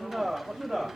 sudah.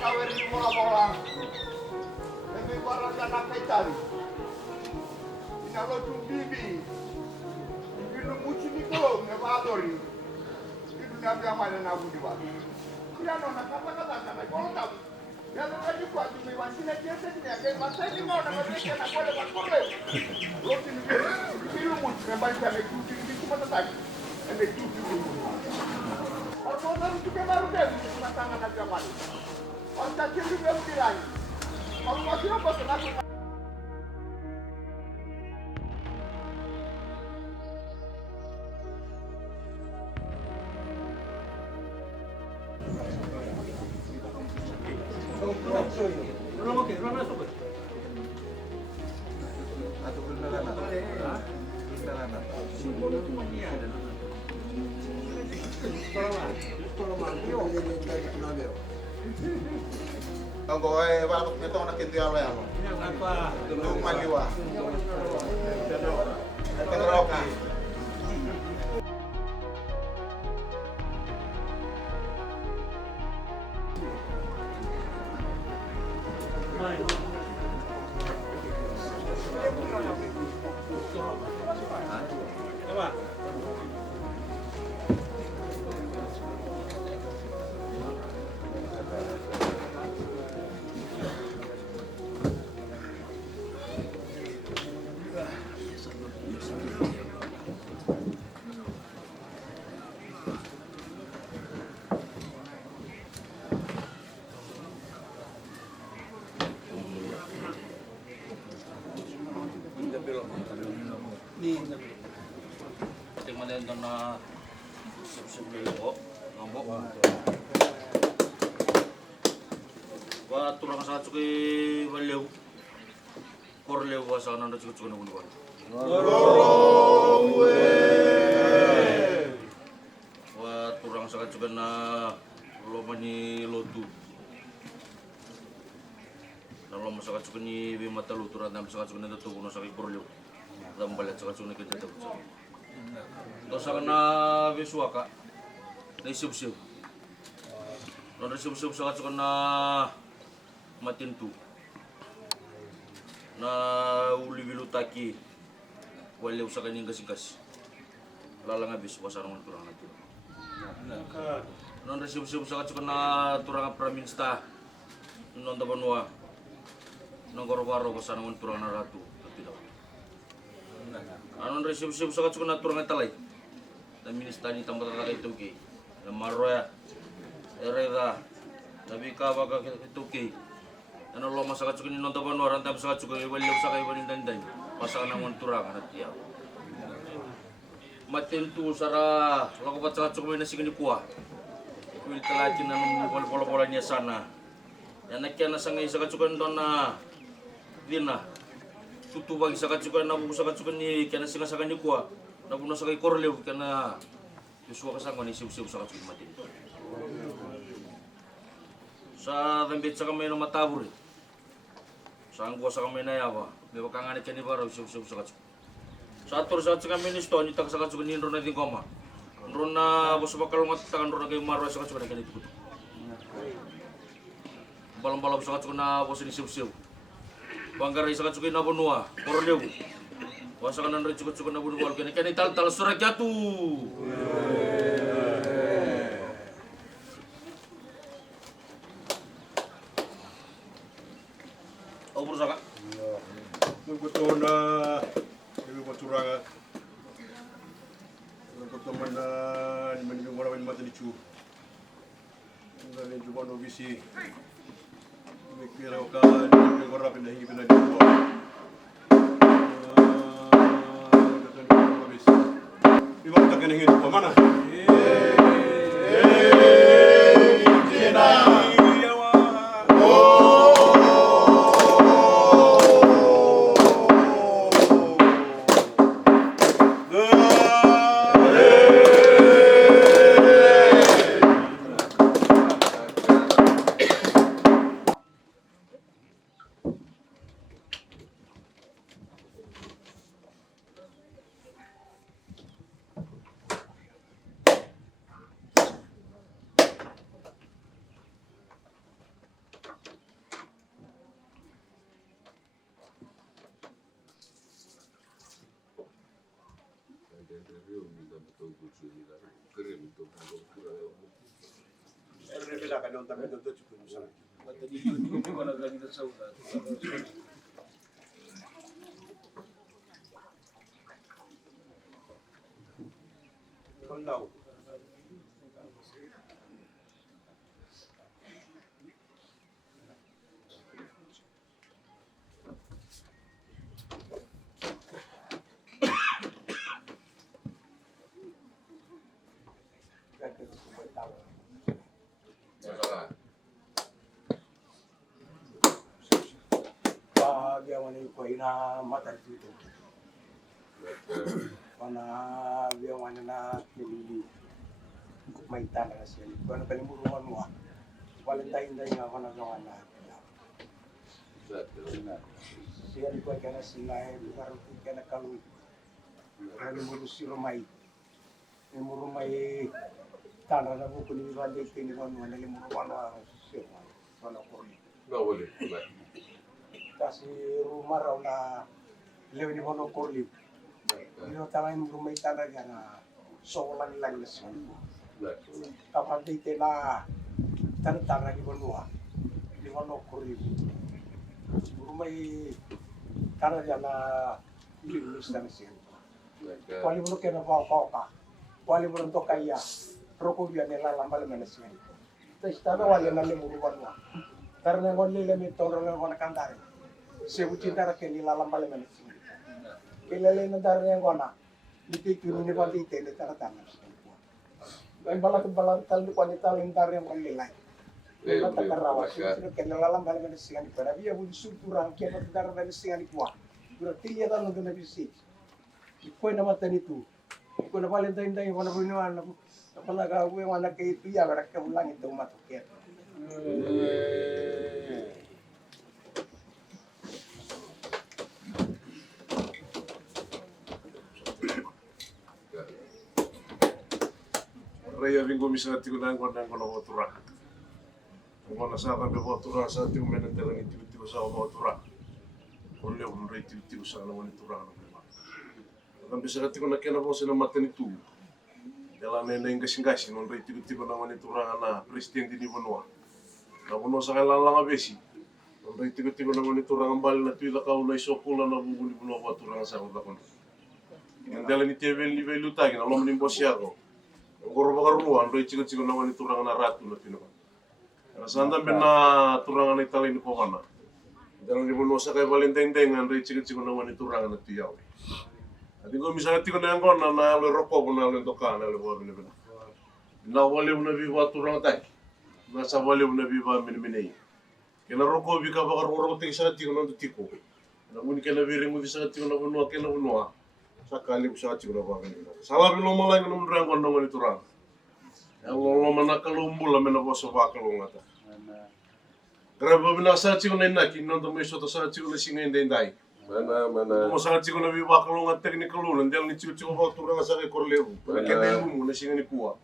Kawin di bola-bola, lebih parah dan nakaitan. Inalo bibi, inu mucini ko ne badori, inu nabi amale na budi ba. Kira no na kapa kata na ko tabu. Ya no kaji ko ati me wasina kiasi ni ake masai mo na mabeke na kole ba kole. Roti ni kiru muci me bali kame kuti ni kuma tataki. Ene kuti ni. Ormo na tuke baru ke kuma tanga na jamali. Orang kiri dia bilang, kalau masih apa kenapa? Tunggu balok itu nak kintu yang lain. Tunggu maliwa. Tengeroka. na subsibyo ngambok wa turang sa tsuki walew korlew wa sa nanda tsuki na bunwan wa turang sa tsuki na lomani lotu na lomasa sa tsuki ni bimata lutura na sa tsuki na to kuno sa korlew dam balat sa tsuki na kita dosa kena visuaka na isip-sip na isip-sip sa katsa kena matintu na ulibilutaki walew sa kanyang gasikas lalang abis wasa naman turang natin na isip-sip sa katsa kena turang praminsta non tabanwa ng goro-goro wasa naman turang na ratu anon resip-sip sa katsa kena turang talay na ministani tambah kakak itu ki, na maroya, ereda, tapi kau kakak itu ki, na lo masa katsu kini nonton panuaran tapi sakatsu kini beliau sakai berindai, pasangan namun turang anak dia. Matin tu sara, lo kebat sakatsu kini nasi kini kuah, kuil telajin namun pola-polanya sana, yang nak kian nasangai sakatsu kini dona, dina, tutu bagi sakatsu kini nabu sakatsu kini kian nasi ngasakan ni kuah. Nabuno sa kay korlew kana Joshua kasangwa ni siw-siw sa katsukin matin. Sa dambit sa kamay ng matabur. Sa angwa sa kamay na yawa. May wakanganit ka ni Baraw siw-siw sa katsukin. Sa ator sa katsukin kami ni Stone, itag sa katsukin ni Ron na din koma. Ron na bosa bakalungat takan ron na kayo marwa sa katsukin na ganito ko. Balang-balang sa katsukin na bosa ni siw-siw. Banggaray sa katsukin na bunua, korlew. Wasa kanan rin cukup-cukup na bunuh kini kini tal surat jatuh. Kau berusaha. Betul na ibu baturanga. Betul mana ni mending orang mata dicu. Nggak juga no bisi. Mikir kan ni orang kena hidup na dicu. Ibu tak kena hidup mana? Ina mata itu, mana dia mana nak pilih maitan nasi. Kalau kali muruan muah, Valentine day nga mana jangan nak. Siya di ko kana sinay, baru kana kalu. Kali muru si Romay. Ni muru may tanah na buku ni Valentine ni mana ni muruan na siya. Mana ko ni. Nggak boleh. Kasi rumah raw na lew ni Mono Corlip. Ino tangan rumah talaga na solang lang na siya. Kapag dito na tanang ni Mono Corlip. Rumah talaga na lilis na siya. Kuali mo kaya na ka. Kuali mo to kaya. Roko biya nila lambal na siya. Tapos tanaw wala na limuruan mo. Karena ngoli lemit tolong ngona kantare. Sebu cinta rakyat ni lalam balik mana sih? Kelele negara yang kona, di kiri ni balik tele tanda. Baik balak tal di wanita lentar yang kelelai. Kata kerawas, sudah kelele lalam balik mana sih? Pada dia budi struktural kian negara mana sih yang kuat. Berarti dia tak nunggu nabi sih. Kau nama tadi tu, kau nama lentar ini mana punya mana, apa naga gue mana ke itu ya mereka ulang itu masuk kian. Raya ringo misal tigo nang kono botura. Ngona sa kan botura sa tigo menen telang tigo sa botura. Kolle un rei tigo sa na woni tura na. Kan bisa tigo na kena bo sina mateni tu. Dela nena ingas non rei tigo na woni tura na presidente ni bonua. Na bono sa kala langa besi. Non rei tigo na woni tura ngambal na tuila ka una isopula na bubuni bonua botura sa ko kon. Dela ni tevel ni velu tagi na lomni bosiago. Goro bakaruan do chico na wani turanga na ratu na tino. Rasanda bena turanga na Itali ni pokana. Dalam ni bono sa kay Valentine day ngan do chico na wani turanga na tiyaw. Adi ko misal tiko na ngon na le roko ko na le dokana le bo bina. Na wali na biwa turanga tay. Na sa wali na biwa minminay. Kena roko bi ka bakaruan ting sa tiko na tiko. Na muni kena biri mo sa tiko na bono kena bono. Sakali usaha cuma bangun. Salah belum malah yang nomor yang kondong itu orang. Yang lo mana kalau umbul lah mana bos apa kalau ngata. Kerana bina sahaja cuma nak kinon tu mesot sahaja cuma singa indai. Mana. Mau sahaja cuma nabi bakal ngata teknik kalau nanti yang nicu bawa turun sahaja korlewu. Kita ilmu nasi ini kuat.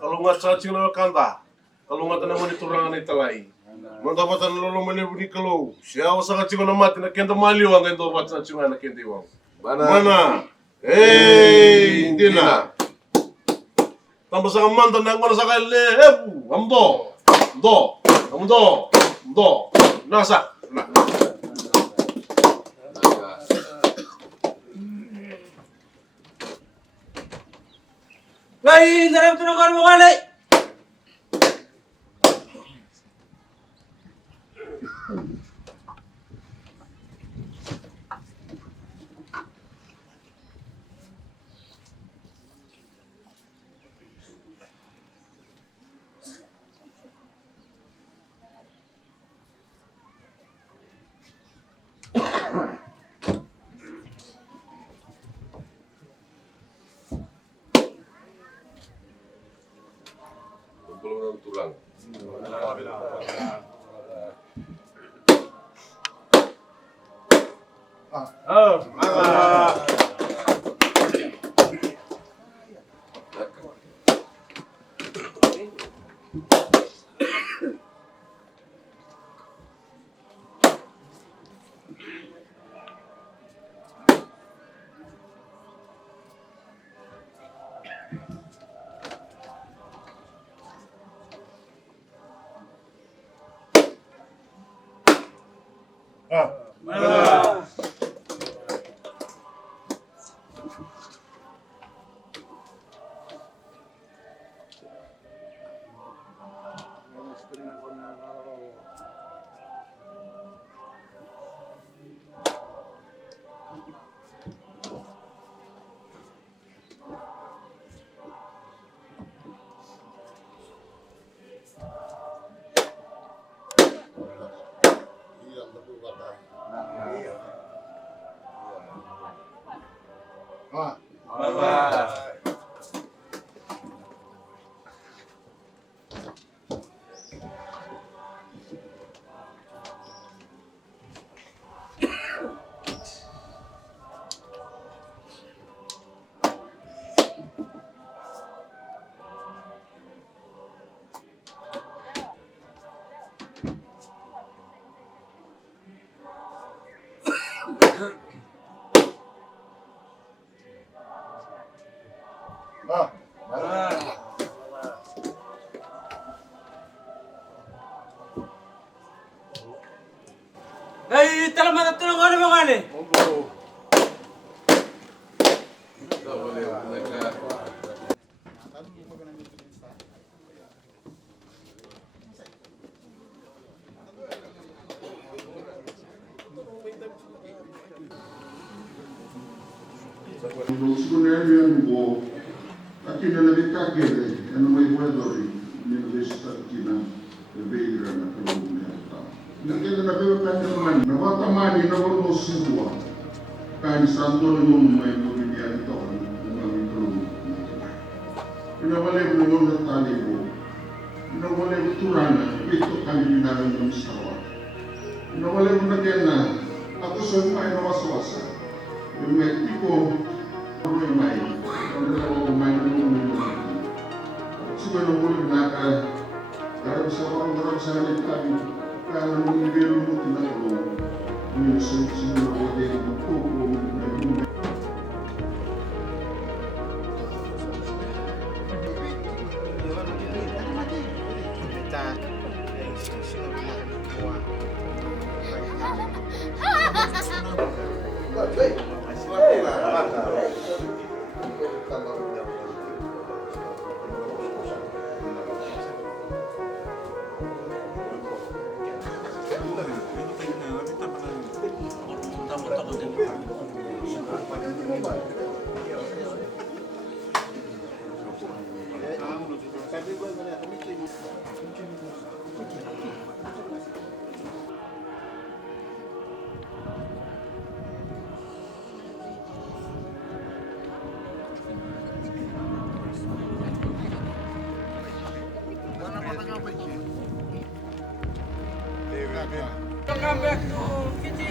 Kalau ngat sahaja cuma kanta. Kalau ngata nama diturang ini telai. Mendapatan lo mana buni kalau. Siapa sahaja cuma mati nak kenta mali wang kenta buat sahaja cuma nak kenta wang. Mana? Hey, Dina. Tambah sa mantan nang kono sa kale. Amdo. Nasa. Na. Bayi dalam tunangan mo kali. Belum tulang. Bayi dalam tunangan mo kali. Sebenarnya bu, akhirnya lebih kaget deh, yang namanya gue dari Universitas Cina, lebih karena keluarnya. Nanti kita berikan teman, nama teman ini nomor musuh, kan santul rumah yang berbicara itu, memang itu. Kita boleh menurut tali bu, kita boleh turana, itu kan di dalam masalah. Kita boleh menegakkan, aku semua yang was-was. Mexico boleh main, kalau main dulu. Sebelum boleh nak, kalau bisa orang sana kami, kalau mungkin dulu tidak boleh. Ini semua boleh buku. Come back to Fiji.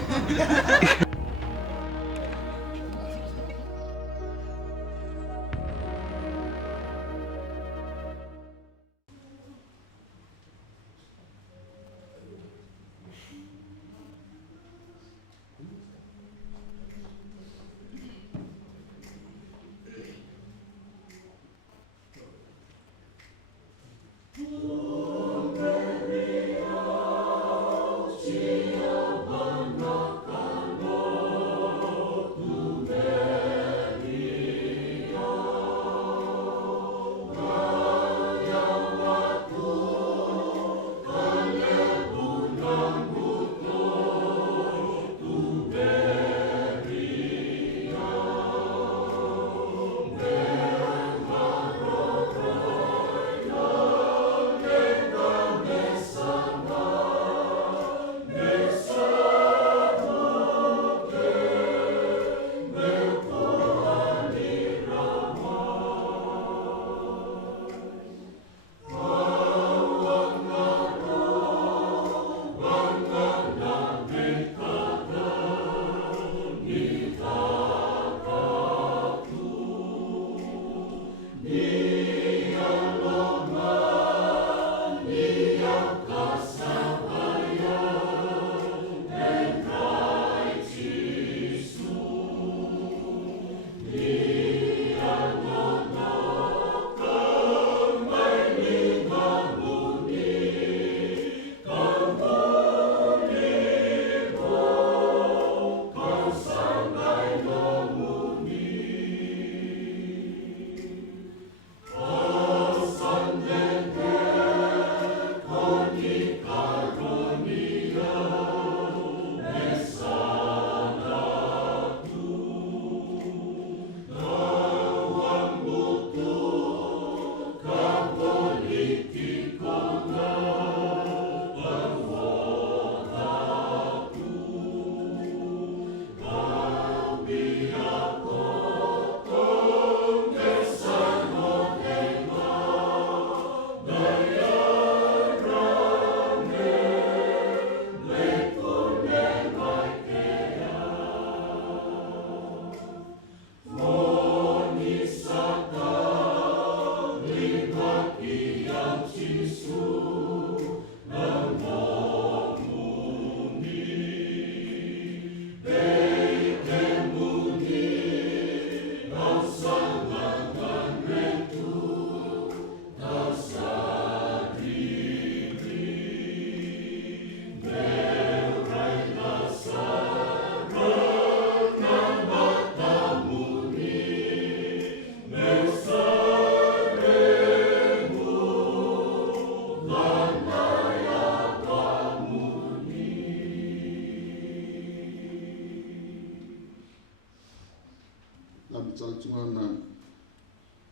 chalchungana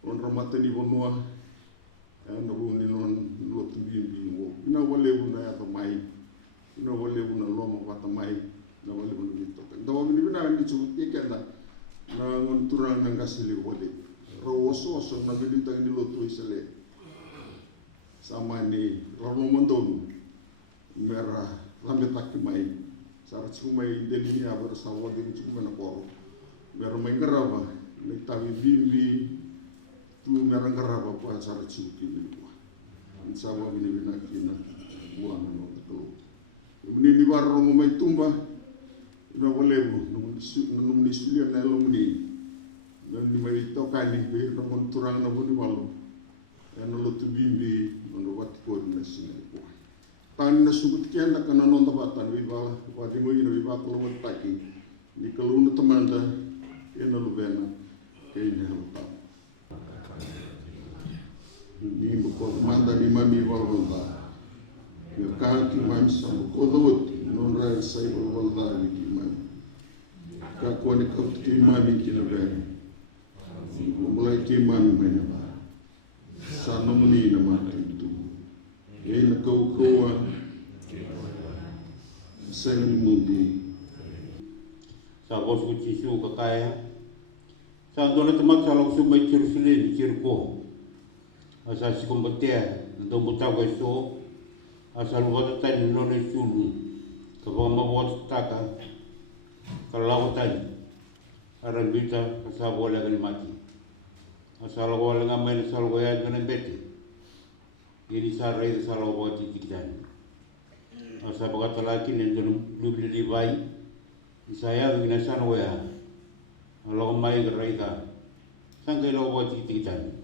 on ramata ni bonua na buni non lotu bimbi wo ina wale buna ya tamai ina wale buna loma wa tamai na wale buna mito ndawa mini bina ni chu tikenda na ngon turang nang kasili wale roso so na bilita ni lotu isale sama ni romo mondonu mera lambe takki mai sar chumai delinya bersawa di chumai na koro mera mai garaba ni tawi bimbi tu mera garaba pa sar chuki ni kwa sama ni bina kina buana no to ni ni bar romo mai tumba ina walebu num ni sulia na lo ni dan ni mai tokani be no mon turang na buni walu eno lo tu bimbi no wat ko na sini kwa tan na sugut kian na kana non tabatan wi ba wa di mo ina wi ba ko mo taki ni kaluna tamanda ena lo bena ke ni halta ni mo ko manda ni mami walda ya ka ki man sa ko dawt non ra sai walda ni ki man ka ko ni ko ki mami ki na bena mo mulai ki mami bena sa no ni na ma tu e na ko sen mundi sa bos ku ci su ka kaya sa dona temak sa lok su mai ciru sile ciru ko asa si ko batea do buta ko so asa lu wata tan no ne sulu ka ba ma bot taka ka la tan aran bita ka sa bola ga mati asa lo bola ga mai sa lo ya gane beti ini sa rai sa lo bot tikitan asa baga talaki nen do lubli di bai saya dengan sana wea kalau mai geraida sangkai lo buat tikitan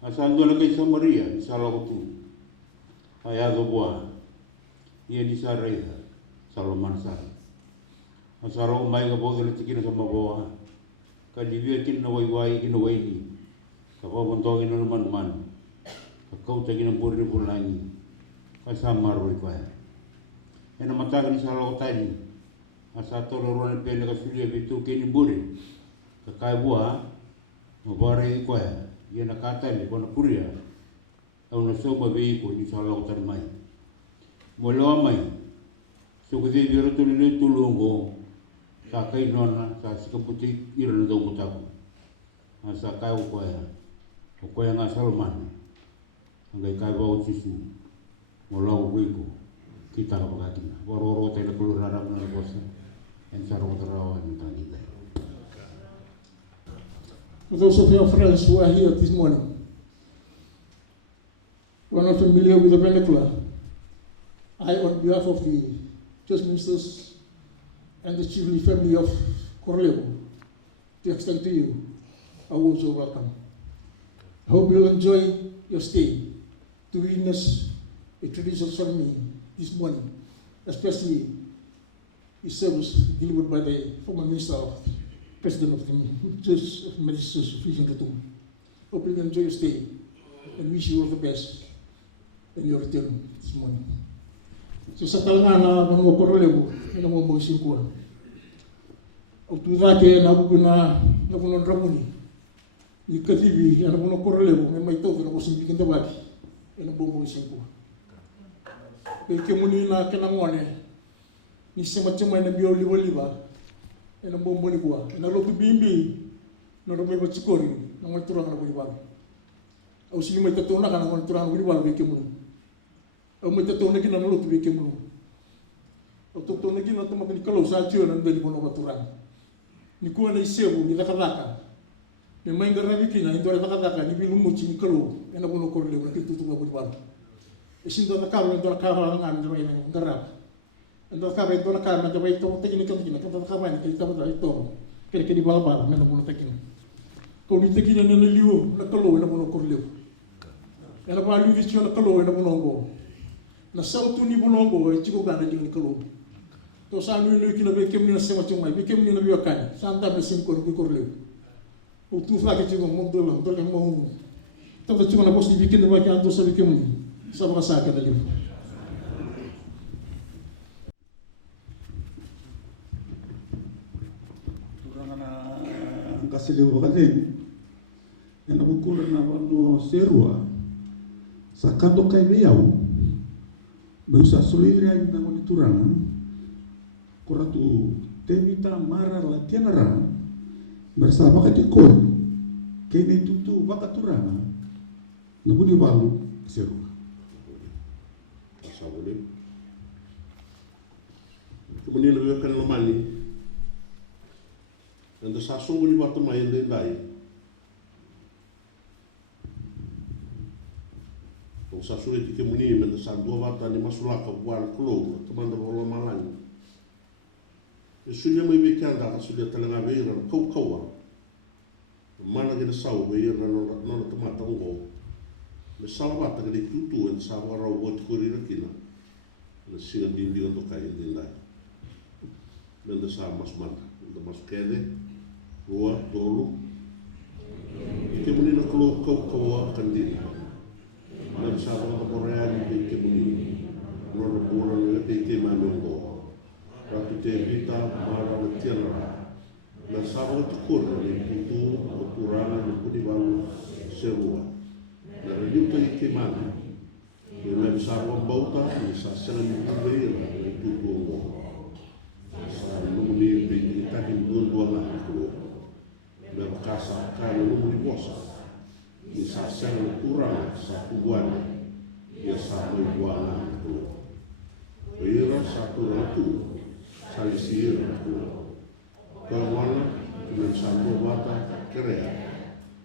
asal dua lagi samaria salah tu ayah tu buat ia di saraida salah mansa asal lo mai ke bawah tikitan sama bawah kan dia kin nawai ni kau bentuk ini man kau tadi nak beri pulangi kasamar wai ena mata ni salah tadi asa tolorone pele ka sulia bitu keni bure ka kai bua mo bare ko ya na kata ni kona kuria au na soba be ko ni sala utar mai mo lo mai so ko de biro to ni tulungo sa kai nona sa sikaputi ira do mutaku asa kai ko ya nga salman ngai kai ba utisu mo lo ko kita ka pagatina bororo tele kulurara na bosa For those of your friends who are here this morning, who are not familiar with the vernacular, I, on behalf of the church ministers and the chiefly family of Korlebu, to extend to you a words of welcome. I hope you'll enjoy your stay to witness a traditional ceremony this morning, especially his service delivered by the former minister of president of the Church of Ministers, Vision Ratum. Hope you enjoy your stay and wish you all the best in your return this morning. So sa talangan na mga Korlebu, ina mo mga singkuan. Au tudake na buguna na kunon ramuni. Ni katibi na mga Korlebu, may may toke na kusimbikin tabaki, ina mo mga singkuan. Kaya kemuni na kenangwane, ni semacam na biyo liwa-liwa ena bombo ni kuwa na lotu bimbi na romai bachikori na mai turang na boliwal au sili mai tatona kana ngon turang boliwal be kemunu au mai tatona kina na lotu be kemunu au tatona kina tama ni kalau sa tio na ndeli bono turang ni kuwa na isebu ni takadaka ni mai ngarabi kina indora takadaka ni bilu muchi ni kalau ena bono korle na kitutu na boliwal esinda na karo ndora karo ngam ndora ina ngarab ando kabe do na kama da vai to tekini kan tekini kan kama ni kita ba ito kene kene bala bala mena bono tekini ko ni tekini na liu na kalo na bono korleu ela ba liu vicio na kalo na bono go na sautu ni bono go e chiko gana ni kalo to sa ni kina be kemni na sema chumai be kemni na biwa kan santa be sim ko korleu o tu fa ke chiko mo do la mo to to chiko na bos ni bikin ba ka ando sa be kemni sa ba sa ka da liu kasih lewa kaden. Yang aku kurang apa no serua. Sakando kai beyau. Berusaha solidri aja nang turang. Koratu temita mara la tianara. Bersama kati kor. Kene tutu baka turang. Nabuni balu serua. Sabule. Kemudian lebih akan lemani. Dan sasung ni waktu main lain. Sasung itu kemudian mendesak dua waktu ni masulah kebuan keluar teman teman malang. Sunya mai bikin dah sudah telenga beiran kau. Mana kita saw beiran non teman tanggo. Besalawat tadi tutu en sawara buat kurir kina. Nasihan dindi untuk kain dindai. Mendesak mas mana untuk mas kene. Rua, dolu. Kemudian keluar kau akan diri. Dan sahabat Korea di kemudian. Nol bulan itu di Manunggo. Ratu Tevita marah tiara. Dan sahabat Korea itu ukuran di balu sewa. Dan itu di mana? Dengan sahabat Bauta bisa sering berbeda itu dulu. Sahabat kemudian kita dua keluar. Berkasa kalau mau dibosan, bisa sangat kurang satu bulan, ya satu bulan itu. Bila satu ratu, saya sihir itu. Kawan dengan satu bata kerja,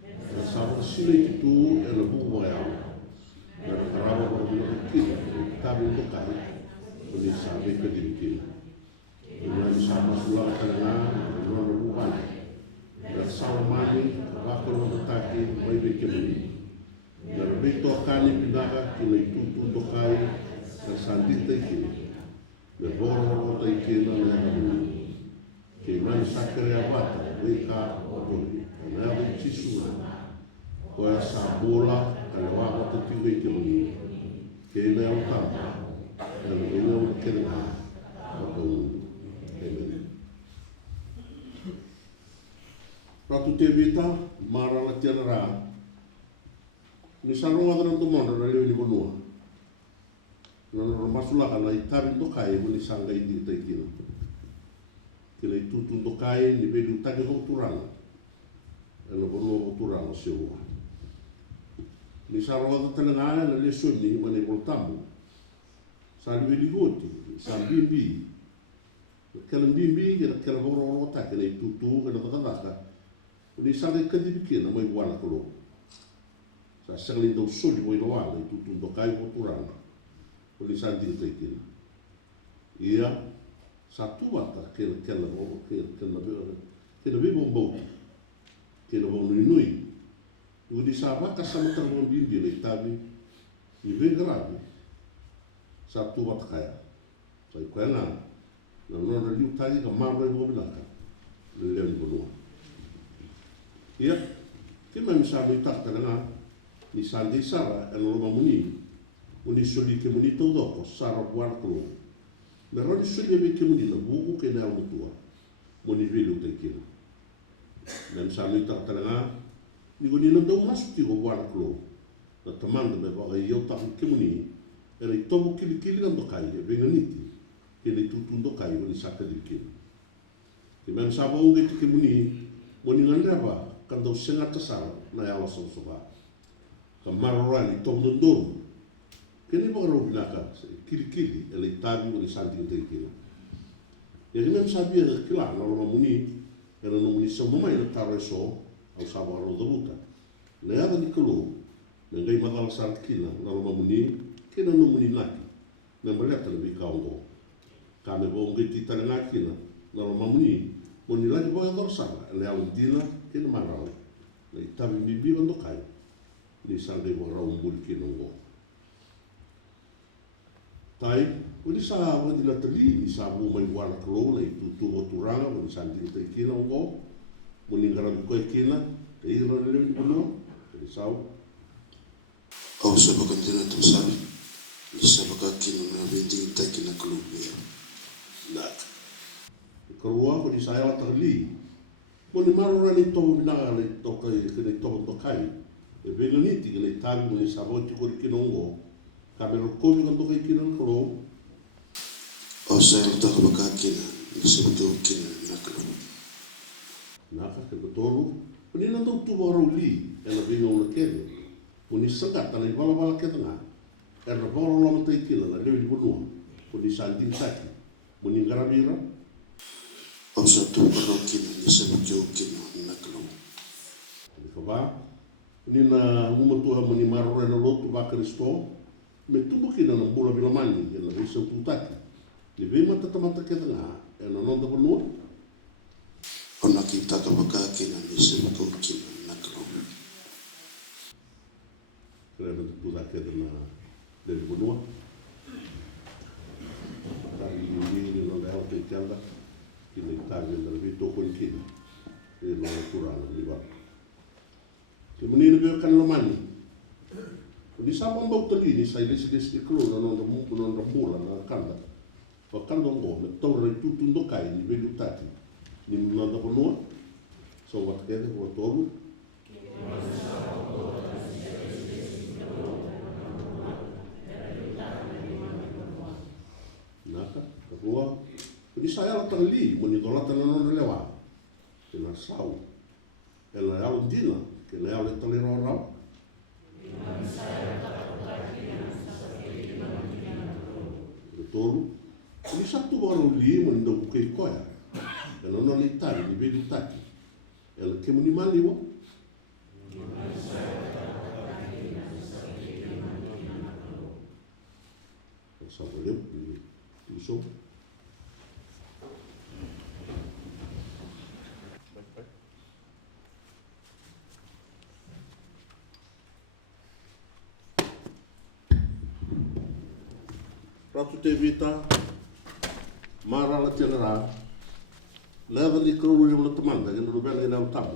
dan satu sini itu elebu bayar. Dan kerabat berbeda kita, tapi untuk kali, boleh sampai ke diri. Dengan sama sulam tengah, dengan rebuhan. Dan salamani waktu memutaki mai bikin dan Victor kani pindaga kini tutu dokai dan sandita kini berboro tai kina na kina sakre abata weka odori na bicisuna ko sabola kalau waktu tiwe kini kina utama dan kina kina atau Ratu Tevita marah latihan rah. Ni sarung akan untuk mana dari ini benua. Nana masuklah karena ikan untuk kaya beli sangga ini kita kira. Kira itu untuk kaya ni bedu tadi turang. Elo benua turang sewa. Ni sarung akan tenengah lalu sunni mana boltamu. Salwi digoti, salbimbi. Kalau bimbi kira borong otak kira itu tu kira kata. Udi sangat kedipikir nama ibu anak lo. Saya sering tahu suri ibu awal itu untuk kayu kurang. Udi sangat dipikir. Ia satu watak kena bombau, kena bombau nui. Udi sahabat kasama terbang bimbi lagi tapi ibu gerabi satu watak kaya. Saya kena, namun ada liu tadi kemarin ibu belakang, lelaki benua. Ya, kita misalnya tak terdengar, misalnya Sarah yang lama muni suli kemuni tahu dok, Sarah buat keluar. Mereka suli lebih kemuni lah, buku kena orang tua, muni belu terkini. Dan misalnya tak terdengar, ni muni tahu masuk tiga buat keluar. Teman teman bawa ia tak kemuni, era itu bukan kili kan dokai, dengan itu, kini tutun dokai muni sakit dikini. Kemudian sabau gitu kemuni, muni ngandra apa? Kan tahu sangat kesal, naya Allah soba. Kemaruan itu mundur. Kini baru binaka, kiri-kiri, elitabi boleh santing terkini. Jadi memang sabi ada kilan, kalau muni, kalau muni semua yang taruh so, atau sabar roda buta. Lepas di keluar, mengai masalah sangat kilan, kalau muni, kena muni lagi. Memang lebih kau. Kami bawa kita dengan kilan, kalau muni lagi bawa dorsala, lepas dina. Kena marau, tapi bibi untuk kaya. Ni sampai orang mungkin nunggu. Tapi, udah sahabat tidak terli, sahabat main warna keluar itu tuh turang, udah santai terkina nunggu. Meninggal lebih kina, kayak orang lebih penuh, jadi sahabat. Kau sebab kantina tersari, sebab kina nabi terkina keluar. Nak, keluar udah saya terli. Mo ni marura ni tō minaga le tokai kene tō tokai. E venga niti kene tabi mo ni savoti kori kinongo. Kamero komi kan tokai kinan kalo. O sa ilo taka makakina, nasibuto kina nakalo. Naka ke betolu. Ni nandau tu warau li, ela venga una kene. Mo ni sangat tana i wala ke tanga. Era wala lama tai kila na lewi bonua. Mo ni sandin taki. Mo ni ngaramira. O sa tu warau kina, nasibuto kina nakalo. Kaba, ni na umatua mo ni marura na lotu ba Kristo. Me tubu kina na bula bila mani, ela visa ututaki. Ni vema tatamata ke tanga, ela nonda bonua. Ona ki taka makakina, nasibuto kina nakalo. Kaya na tutaki na lewi bonua. Tari ni no leo te tianda, kina itagi na vito koni kina. E no kurana ni ba. Ke menina be kan lomani. Di sama mbok tali ni sai lesi klo na no mula na kanda. Fa kanda ngo me torre tutundo kai ni velu tati. Ni mnanda bonua. So wat kede ko tolu. Naka, kapua. Di saya la tali mo ni dolata na no lewa. Kena sau. Ela ya dina, kena ya le tali ro. Betul. Ini satu baru lima ndak bukai koya. Kalau non itali di bedu taki. El kemuni mali wa. Saboleu di so. Ratu te vita, mara la tenera, leva li krolu ni wala tamanda, yang rubela ina utamu.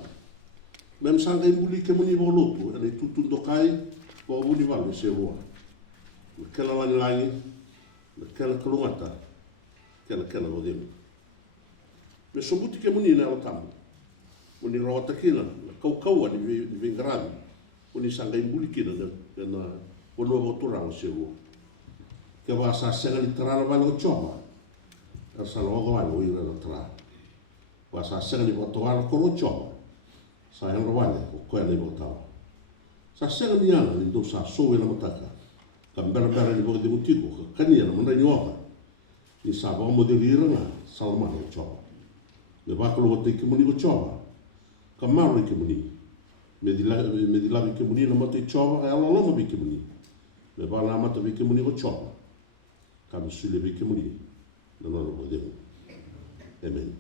Mem sanga imbuli ke muni bolotu, ene tutun dokai, ko buni walu se roa. Kela lani lani, kela kelungata, kela wademi. Me sobuti ke muni ina utamu. Muni rawata kina, kau ni vingrami. Muni sanga imbuli kina, na wono botura se roa. Ke wasa senga ni terana valo choma. Asa logo valo ira na tra. Wasa senga ni botoara ko choma. Sa yang rawale ko ni botawa. Sa senga ni ana ni do sa so na mataka. Kambera ni bo de mutiko kania na manda ni oka. Ni sa ba mo de ira na salma no choma. Le ba ko lo te ki muni ko choma. Kamaro ki muni. Me di la ki muni na mate choma ala lo mo bi ki muni. Le ba na mate bi ki muni ko choma. Kami sulle vecchie morire, non lo potevo. Amen.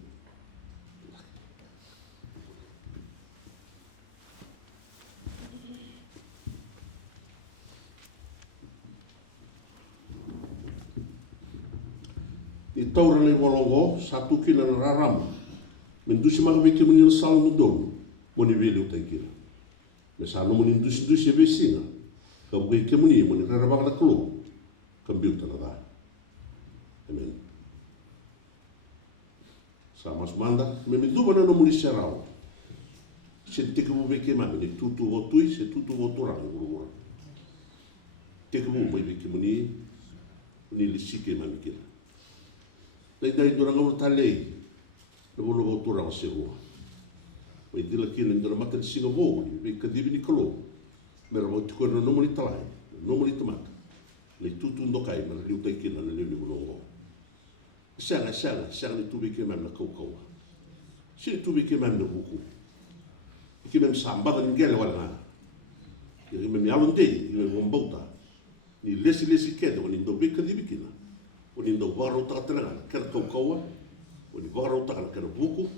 I taura nei walongo, satu kina na rarama. Mendusi maka vecchie morire sal no dono, moni vele o taikira. Me sa no moni dusi e vesina. Ka vecchie morire, moni rarabaka na klo. Kambiuta na dai. Amen. Sama semanda, me duba na no muni serau. Se te que vou ver que mais ne tutu votui, se tutu votura no guru. Te que vou ver que muni ni lisike mai que. Dai duranga o talei. No vou votura o seu. Vai dila que no ndora mata de singa vou, ve que divi ni kolo. Me ro te ko no muni talai, no muni tomata. Le tutu ndokai ma liu tai kina le ni guru. Sanga ni tubi ke mam na kau. Si tubi ke mam na buku. Ki mam samba da ngele wala na. Ki mam yalon te, ki mam bombota. Ni lesi ke do ni do bika di bikina. O ni do baro ta tanga, ka kau. O ni baro ta ka buku.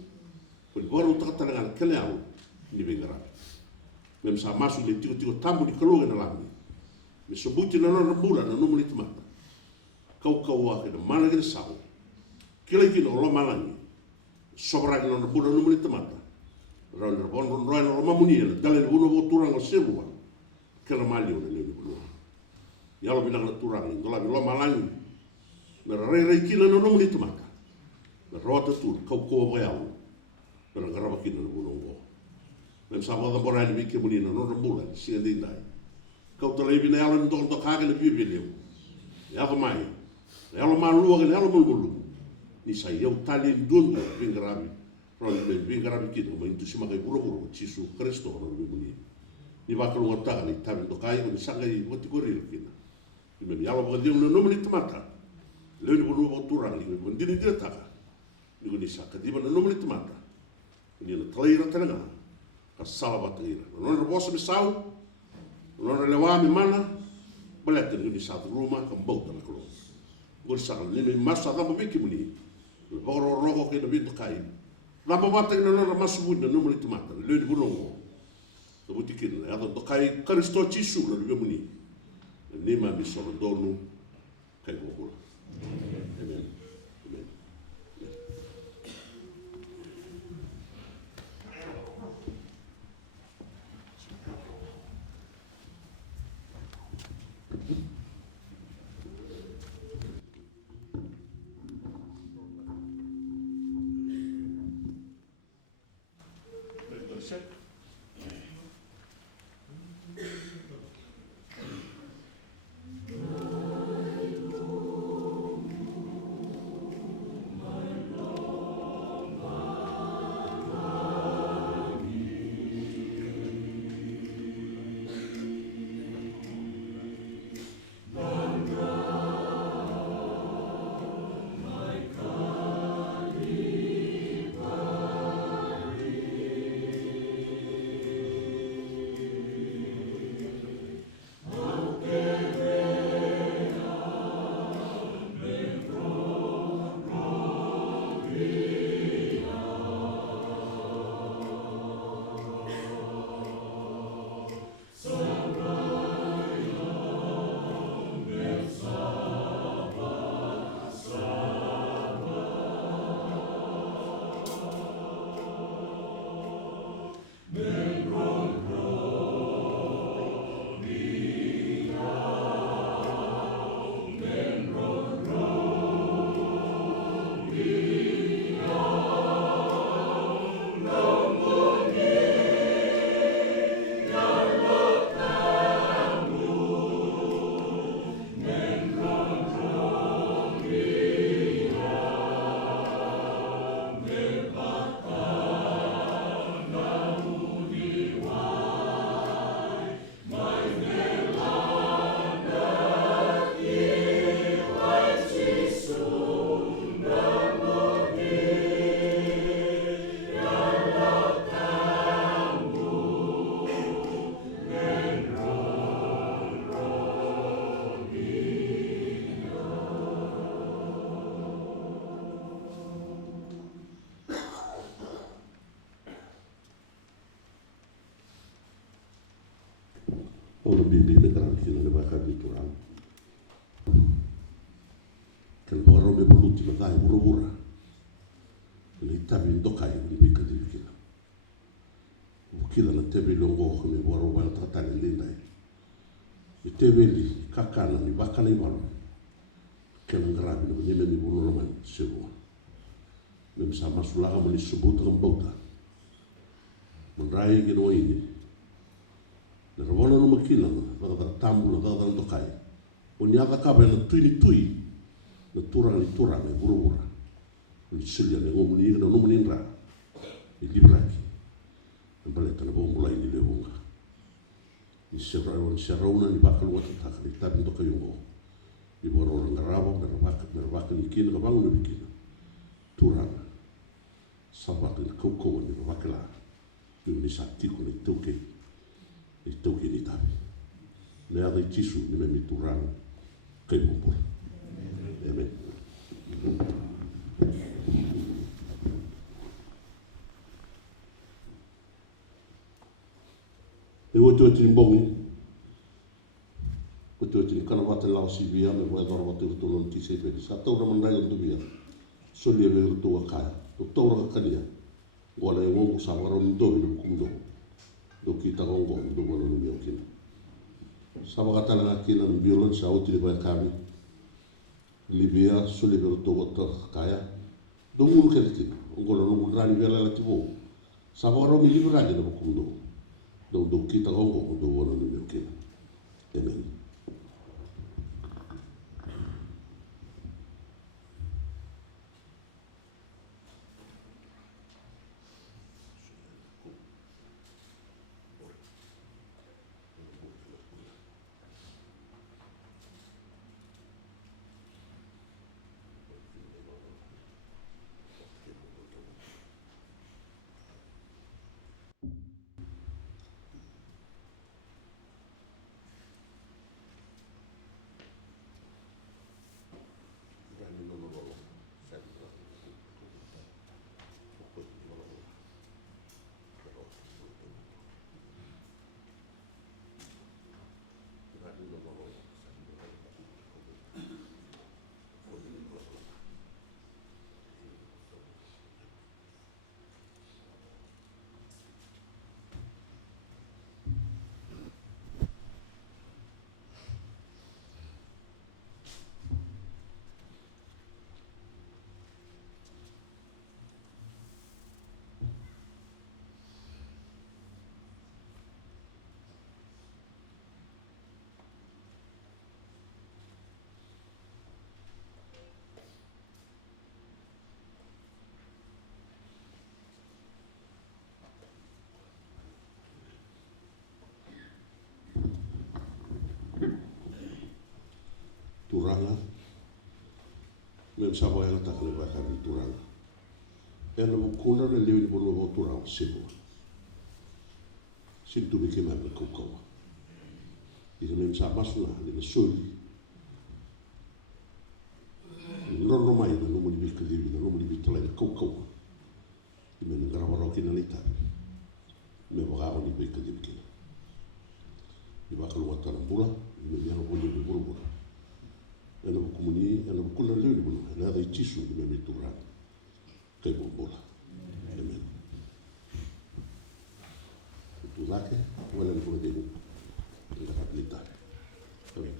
O ni baro ta tanga ka le au ni bengara. Mam sa masu le tiko tambu ni kaloga na lami. Me sobuti na no bula na no muli tamata. Kau wa ke mana ke sao. Kila kino lo malani. Sobra que no pura no muli tamata. Ron no mamuni la dale uno votura ngo sebua. Kela mali o le no. Ya lo bilang turang ngo la lo malani. Me rei kila no muli tamata. Me rota tu kau ko wa. Pero garaba kina na bulongo. Men sa wada borai ni ke mulina no rambula si ndi dai. Kau tala ibi na yalo ndo ndo kage na bibili. Ya fa mai. Yalo malu ga yalo mulbulu. Ni sa yau tali ndondo bingarabi. Ron me bingarabi kina ma intu sima kai buro Cisu Kristo no bibuli. Ni va kalu ngata ni tabi ndo kai ni sanga i moti goril kina. Ni me yalo ba dio no muli tomata. Le ni bulu ba turang ni me ndini dia taka. Ni ni saka di ba no muli tomata. Ni na tlaira tanga. Ka sala ba tlaira. No bosa mi sau. No lewa mi mana. Balete ni sa ruma ka mbauta na klo. Gol sa ni me masa da biki muni. Le boro rogo ke no bitu kai. La babata no no masu bunda no muli tomata. Le ni bulongo. Do butikin ya do kai Kristo Cisu no be muni. Ni ma mi so donu kai go. Amen. Amen. Ora bibi le gran kina le baka di turan. Kel boro me boluti ma dai burura. Le tabi ndokai ni bika di kina. Ukila na tebe longo me boro wala tatani linda. I tebe li kakana ni baka na ibalo. Kel ngrabi no ni me bolo man sebo. Le sama sulaga mo ni subut ngambota. Mendrai gino ini. Na rawala no makina na tambu na dada ndokai. O ni aka kabe na tui na turang me buru-bura. O ni sulia na ngomuni na ngomuni nra. I libraki. Na baleta na mulai ni lewunga. Ni serauna ni bakal wata taka ni tabi ndokai yungo. Ni borora ngarabo na rabaka ni kina kabangu na bikina. Turang. Sabak ni kaukawa ni rabakala. Ni saktiku ni tauke. I tauke ni tabi. Le ada i Cisu ni me miturang kai mumpura. Amen. E o tini bongi. O tini kana wate lao sibia me voe dora wate urtolo ni tise pedi. Sa taura mandai o tubia. Soli e me urtua kaya. O taura kakania. Wala e ngongu sa waro ni dobi ni kumdo. Do kita gongo do bono no meu kina sabaga tala kina no biolon sa utili ba kami libia soli be to wota kaya do mun kelti ngolo no mun rani vela la tibo Sama orang ini berada dalam kuno. Untuk kita ngomong untuk orang ini mungkin. Amen. Turanga, memang yang tak kelihatan di Turanga. Yang lebih kuno dan lebih berlobo Turanga semua. Sintu bikin apa kau? Itu memang sama sudah, ini suri. Non mai non mo di bikin non mo di bikin lagi kau. Ini negara orang kita nita. Memang orang di bikin. Di bakal watan bulan, ini yang boleh berburu. Ela comunidade, ela kula leu bunu, ela da itisu de me mitura. Kai bola. Amen. Tu lake, wala ko de bu. Ela habilitar. Amen.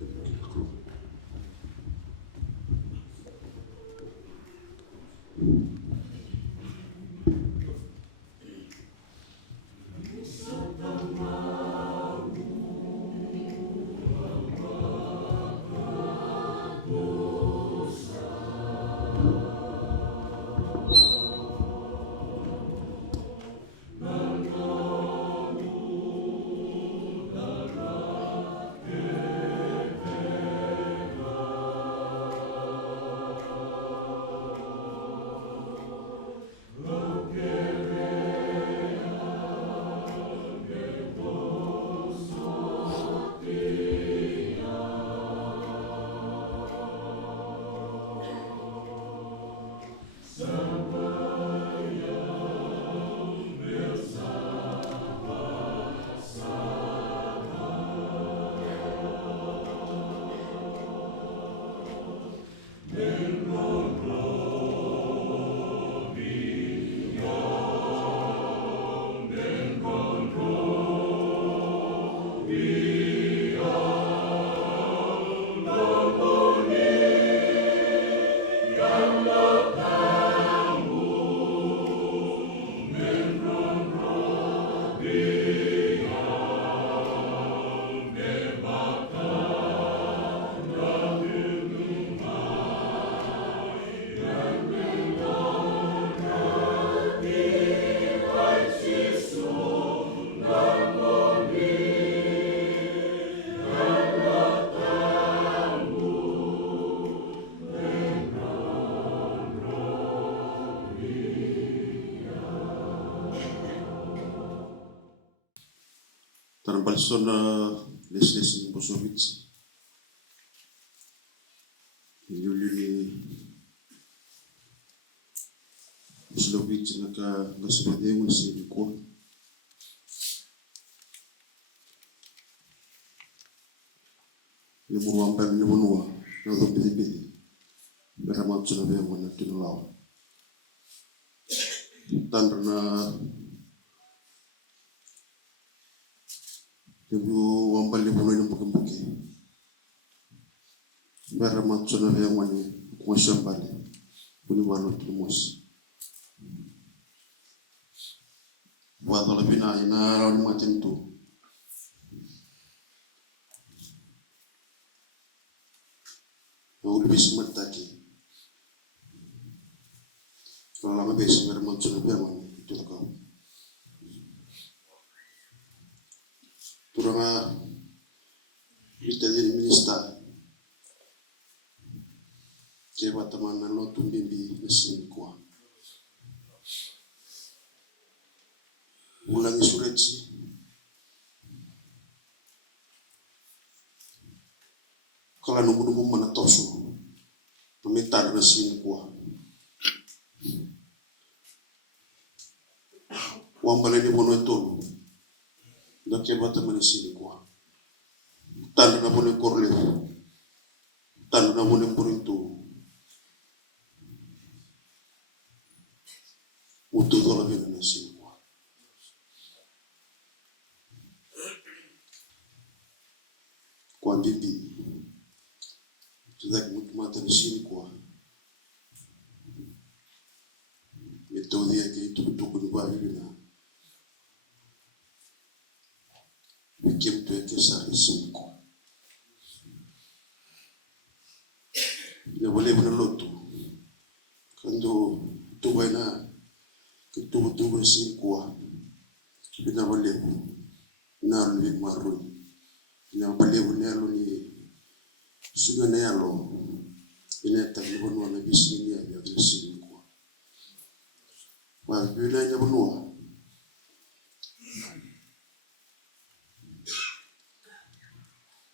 Persona les Bosovic Yuli Bosovic naka sumadeu si ko Yung muwampel ni Munua na do pili beramat sunabe mo na tinulaw tanra na Yung wampal ni Munua ng pagkambuki beramat sunabe mo ni kumasyambali puniwano tinumos buat lebih na ina rawan matin tu. Lebih semat taki. Kalau lama besi meremang sudah berman itu kau. Turanga kita jadi minister. Kewa teman lo tumbimbi mesin kuah. Ulangi suretsi. Kalau nunggu mana tosu, meminta mesin kuah. Uang baleni bono itu, dah kewa teman mesin kuah. Tanda nama boleh korle, tanda nama boleh purintu. Untuk kalau bina mesin kuah. Kuah bibi. Sudah mata mesin kuah. Metode dia que itu betul di bawah bina. Bikin tu yang sah mesin kuah. Dia boleh menelotu. Kalau tu bina itu betul mesin kuah. Bina boleh naruh di marun. Bina boleh naruh ni suga na yalo ina taglibon wana bisini ya mesin kuah. Wa bila nya bonua.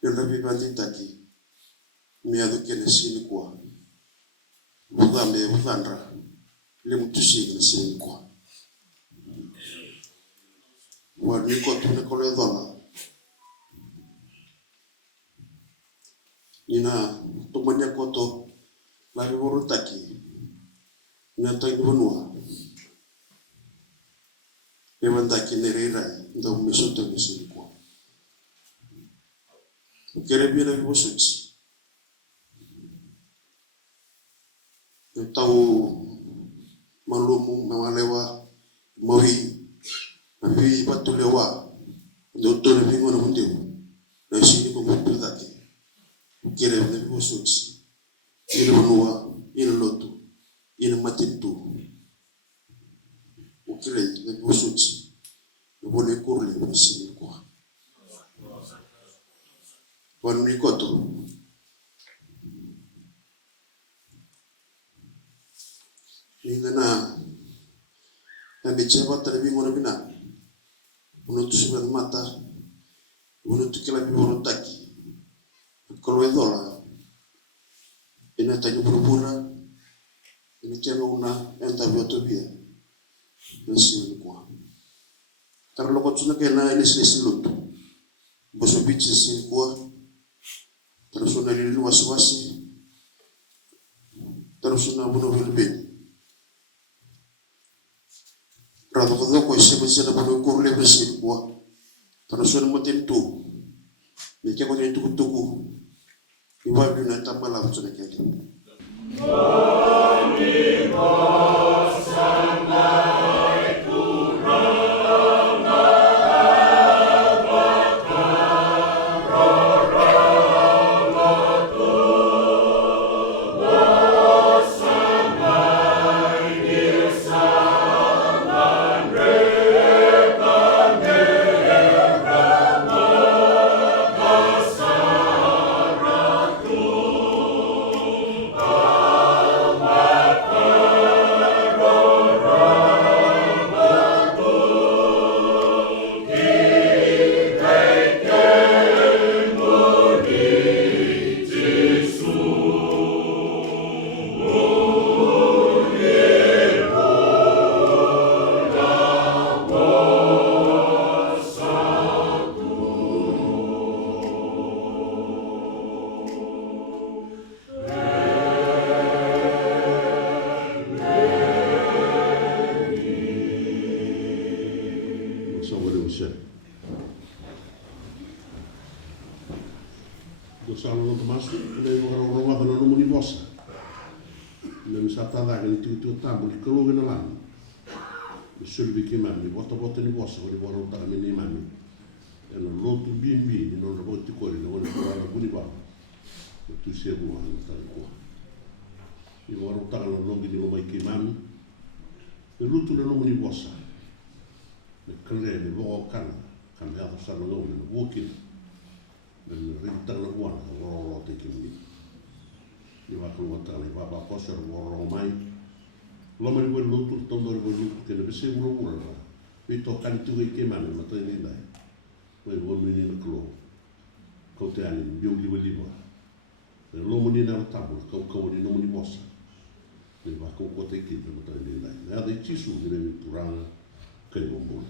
Yalla bi bandi taki. Mi adu kene sin kuah. Budambe budandra. Le mutusi kene sin kuah. Wa ni ko tune ko le dola. Ina tumanya koto lari boru taki ina tangi bonua ewan taki nererai nda umesuta mesin kuah kere bira bibosuci tau malumu mawalewa mawi mawi patulewa dotore bingo na mundiu na sini ko mutu taki kere na bibosuci ina bonua ina lotu ina matintu ukile na bibosuci bone kurle mesin kuah wan rikoto ina na bicheba tare bingo na bina unutu suban mata unutu kila biboro taki kalau edola ina tanya pura-pura ini cina una enta biotobia mesin kuah karena lokot suna kena ini sesilut boso bici mesin kuah terus una lili was-wasi terus una bunuh bilbin rata kodoko isi mesin bunuh kurle mesin kuah terus una matin tu mikir kau jadi tuku-tuku iwa bina tambah lah macam ni. Salvo Tomaso, le roba da non mi bossa. Non mi sa tada che tu tambo di quello che non hanno. Sulbi ke mami, bota ni bosa, ni bora utara ni mami. Eno lotu bimbi, ni non roboti kori, ni wani kurana buni ba. Tu sebu anu utara ko. Ni bora utara no logi ni mama ke mami. E lutu le lomu ni bosa. Ne kale ni bo kan ya sa no lomu ni wokin. Ne rinta na buana, ro te ke ni. Ni wa ko utara ni baba kosa ro mai. Lama ni buat lutu, tombol buat lutu, kena besi mula-mula lah. Itu kan tu ke mana, mata ini dah. Buat ni nak keluar. Kau tu ani, dia liba-liba. Lama ni nak tabur, kau ni nama ni bosa. Ni bahaku kau tekit, mata ini dah. Ada cisu ni turang kau bombol.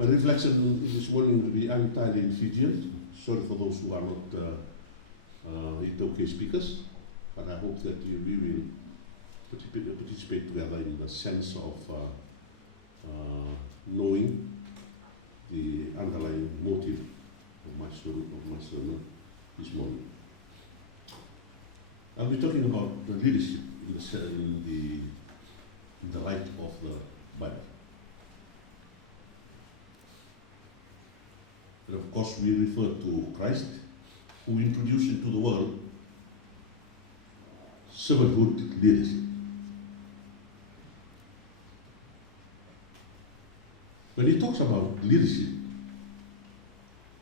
My reflection this morning will be untied in Fijian. Sorry for those who are not Itoke speakers. But I hope that we will participate together in the sense of knowing the underlying motive of my sermon this morning. I'll be talking about the leadership in the light of the Bible. And of course, we refer to Christ, who introduced into the world servanthood leadership. When he talks about leadership,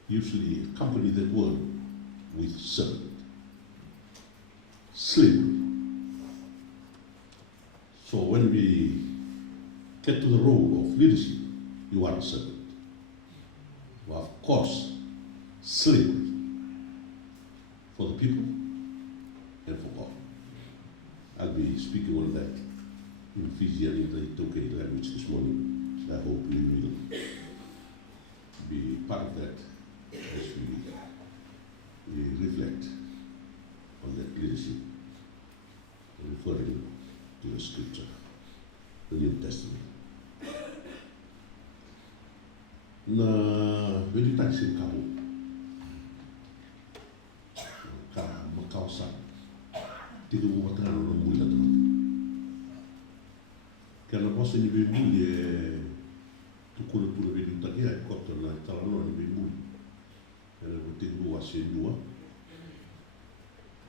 he usually accompanies that word with servant, slavery. So when we get to the role of leadership, you are a servant. You are, of course, slavery for the people and for God. I'll be speaking on that in Fijian, in the Itoke language this morning. I hope we will be part of that as we reflect on that leadership, referring to the scripture, the New Testament. Na meditasi kamu, makausan, tidak mengatakan orang mulia teman. Karena pas ini bimbu tukul bimbu tadi ay kotor na talano ni bimbu. Karena butik dua sen dua,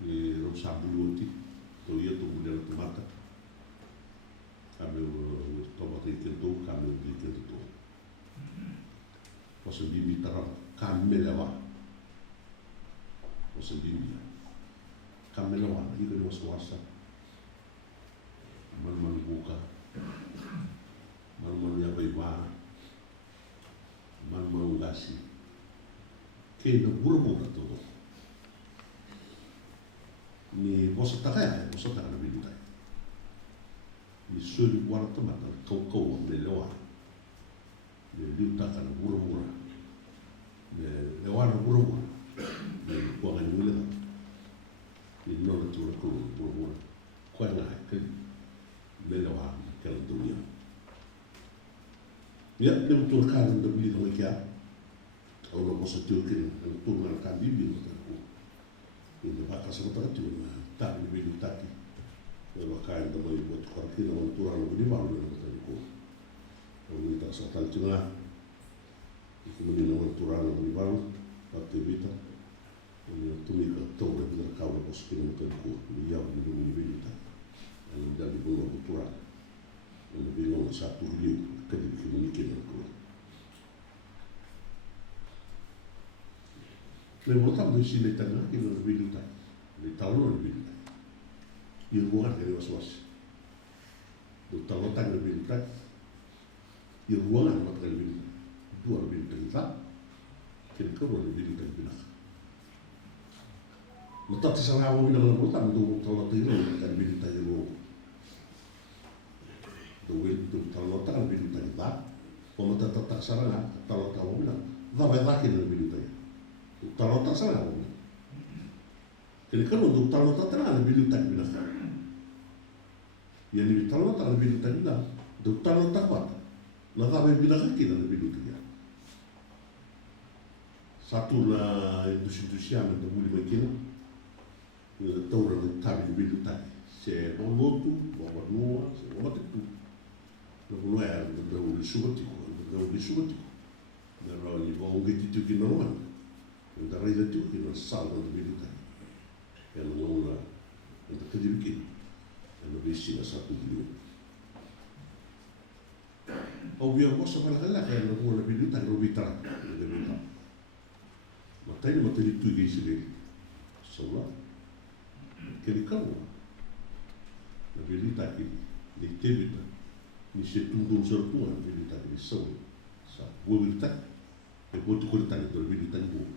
ni rosa buluti, tu ia tu mulia tu mata. Kami tobat ikan tu, kami ikan tu. Pas bimbu taraf kami lewat, pas bimbu. Kami lewat, ikan was-wasa, man buka. Man yang beribadah, man mengasihi, kena buru-buru tu. Ni bos tak nak bilang. Ni sulit buat tempat kau melewat, ni tak nak buru-buru, lewat buru-buru, ni bukan mulia. Ni nol tu buru-buru, kau nak kerja melewat. Kalau dunia, ya betul kan untuk beli sama kia, kalau mau setuju kan untuk melakukan bibir betul. Ini bakal seperti itu, tak lebih tadi. Kalau kain dalam buat korki dalam turun lebih baru betul itu. Kalau kita setel cengah, kemudian dalam turun lebih baru, aktivitas. Ini tumi tahu lebih terkau bos kini betul itu. Dia lebih tadi. Yang dari bulan turun. Lebih long satu liu kedip komunikasi aku. Lepas tu mesti letak lagi lebih letak, letak lebih letak. Ia ruangan dari was-was. Letak lebih letak. Ia ruangan maka lebih dua lebih letak. Kira-kira lebih letak benar. Letak terserah awak bila letak untuk letak itu lebih letak itu. Itu kalau tak lebih ditanya tak, pemerintah tak sarana kalau tahu bilang, tak berlaku lebih ditanya. Kalau tak sarana, jadi kalau untuk kalau tak terang lebih ditanya bilang, yang lebih kalau tak lebih ditanya bilang, untuk kalau tak apa, nak apa bilang kita lebih ditanya. Satu lah institusi yang boleh bikin, tahu orang tak lebih ditanya, se bolotu, babanua, se wamatipu. Na kuno e na uli sumatiko, na uli sumatiko. Na rao ni wa unge titu ki na roan. Na reida tiu ki na salva na bilita. E na ngona, na kadibiki. E na visi na sapu bilio. Au bia kosa malakala kaya na ngona bilita, na bitara, na bilita. Matani matani tu ki sile. Saula. Keri kawa. Na bilita ki, ni tebita. Ni se tundung sertua na bilita ki ni saula. Sa bua bilita. E botu korita ni tora bilita ni bua.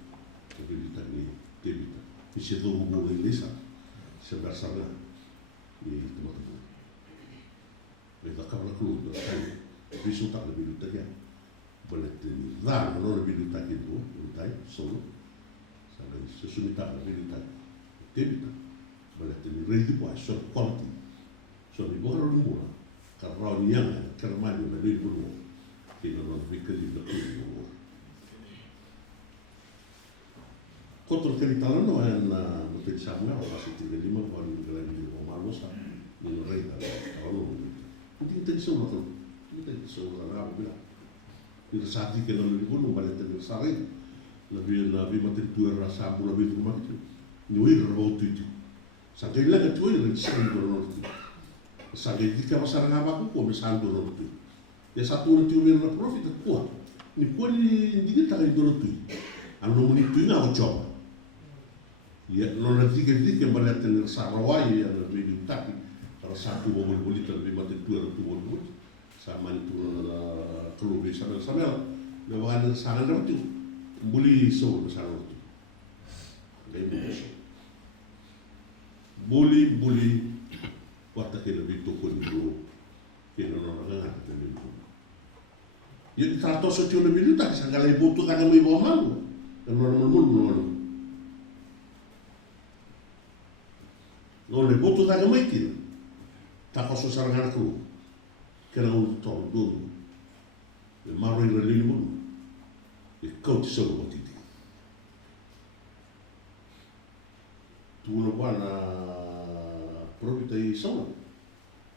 Na bilita ni tebita. Ni se dogo bua ni lesa. Se bersana. Ni temata bua. E da kabla kulu na kaya. Bisu tak na bilita kia. Balet ni dha no na bilita ki bua. Bilita saula. Sa se sumita na bilita tebita. Balet ni reidi bua so quality. So ni bora ni mura. Karau ni yang kermani na reidi bua. Kina no vikali na kulu. Kotor keritala no na mutensanga o kasi tiga-lima ko ang galagi o malusa ni reida o hindi intensiyon na to hindi intensiyon na ako bila hindi sa atin ka na nalibon no balitan ng sari labi matintuwa rasa mo labi ito kumakit ni uwi rarabaw ito ito sa kailan ito ay nagsando na ito sa kailan di ka masarang haba ko po masando na ito ya satu na ito na profit at kuha ni kuha ni hindi kita kayo doon ito ano mo nito yung ako chopa ya non nanti che balette nel Sarawai ya nel video tapi para satu bobol bolita lebih mati dua tu bobol sama itu na klub sama sama na wala sana na tu buli so na sana tu dai buli wata ke lebih to ko dulu ke no na na tu ya trato so tu lebih tak sangala ibu tu kan mai bomal no non le boto da gamaitina ta posso sarangana tu che era un ton duro e marro in relino e coach solo botiti tu no buona provita i sono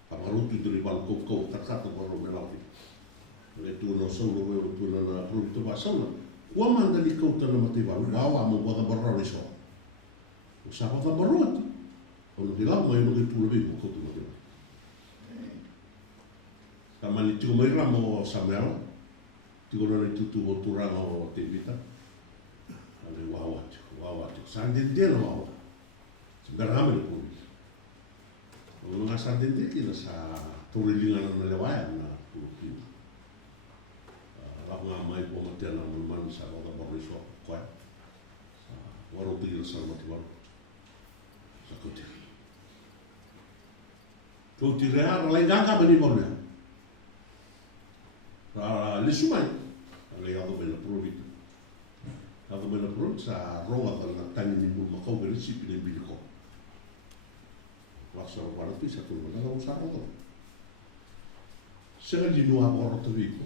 aparuto di balco co taccato con robe lauti le tu no solo quello tu na provita ba sono qua manda di cota na mativa wow mo boda barro so usava da barro ono di lau mai no tu lebih ko tu lebih tamani tu mai ramo samela tu no tu tu tu ramo tebita ale wawa sandende no wawa sebenarnya me ko ono na sandende ki na sa tulilingan na lewaya na tu la mai ko matena man sa ro da borriso ko waro tu sa motivar sa kote kau tirar lain ganga bani boleh, lesumai, ale aku bela provit, sa ronga kalau nak tanya ni mulu makau beri si pilih biliko, waksa orang tu satu mana kau usah tu, sekarang di luar orang tu biko,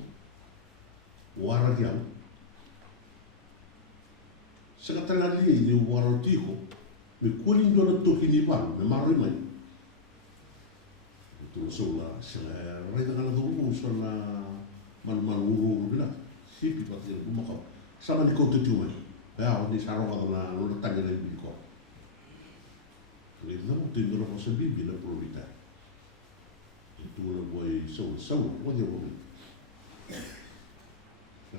warga yang, sekarang lagi ni warga tiko, mikuling dona tu kini pan, memang ramai. Tu sola sela reda kana do sola man uru bila sipi pati ko mako sama ni ko tu tu ya ni saro ka na no tagga le bi ko le no tu no ko se bibi la provita tu no boy so o de wo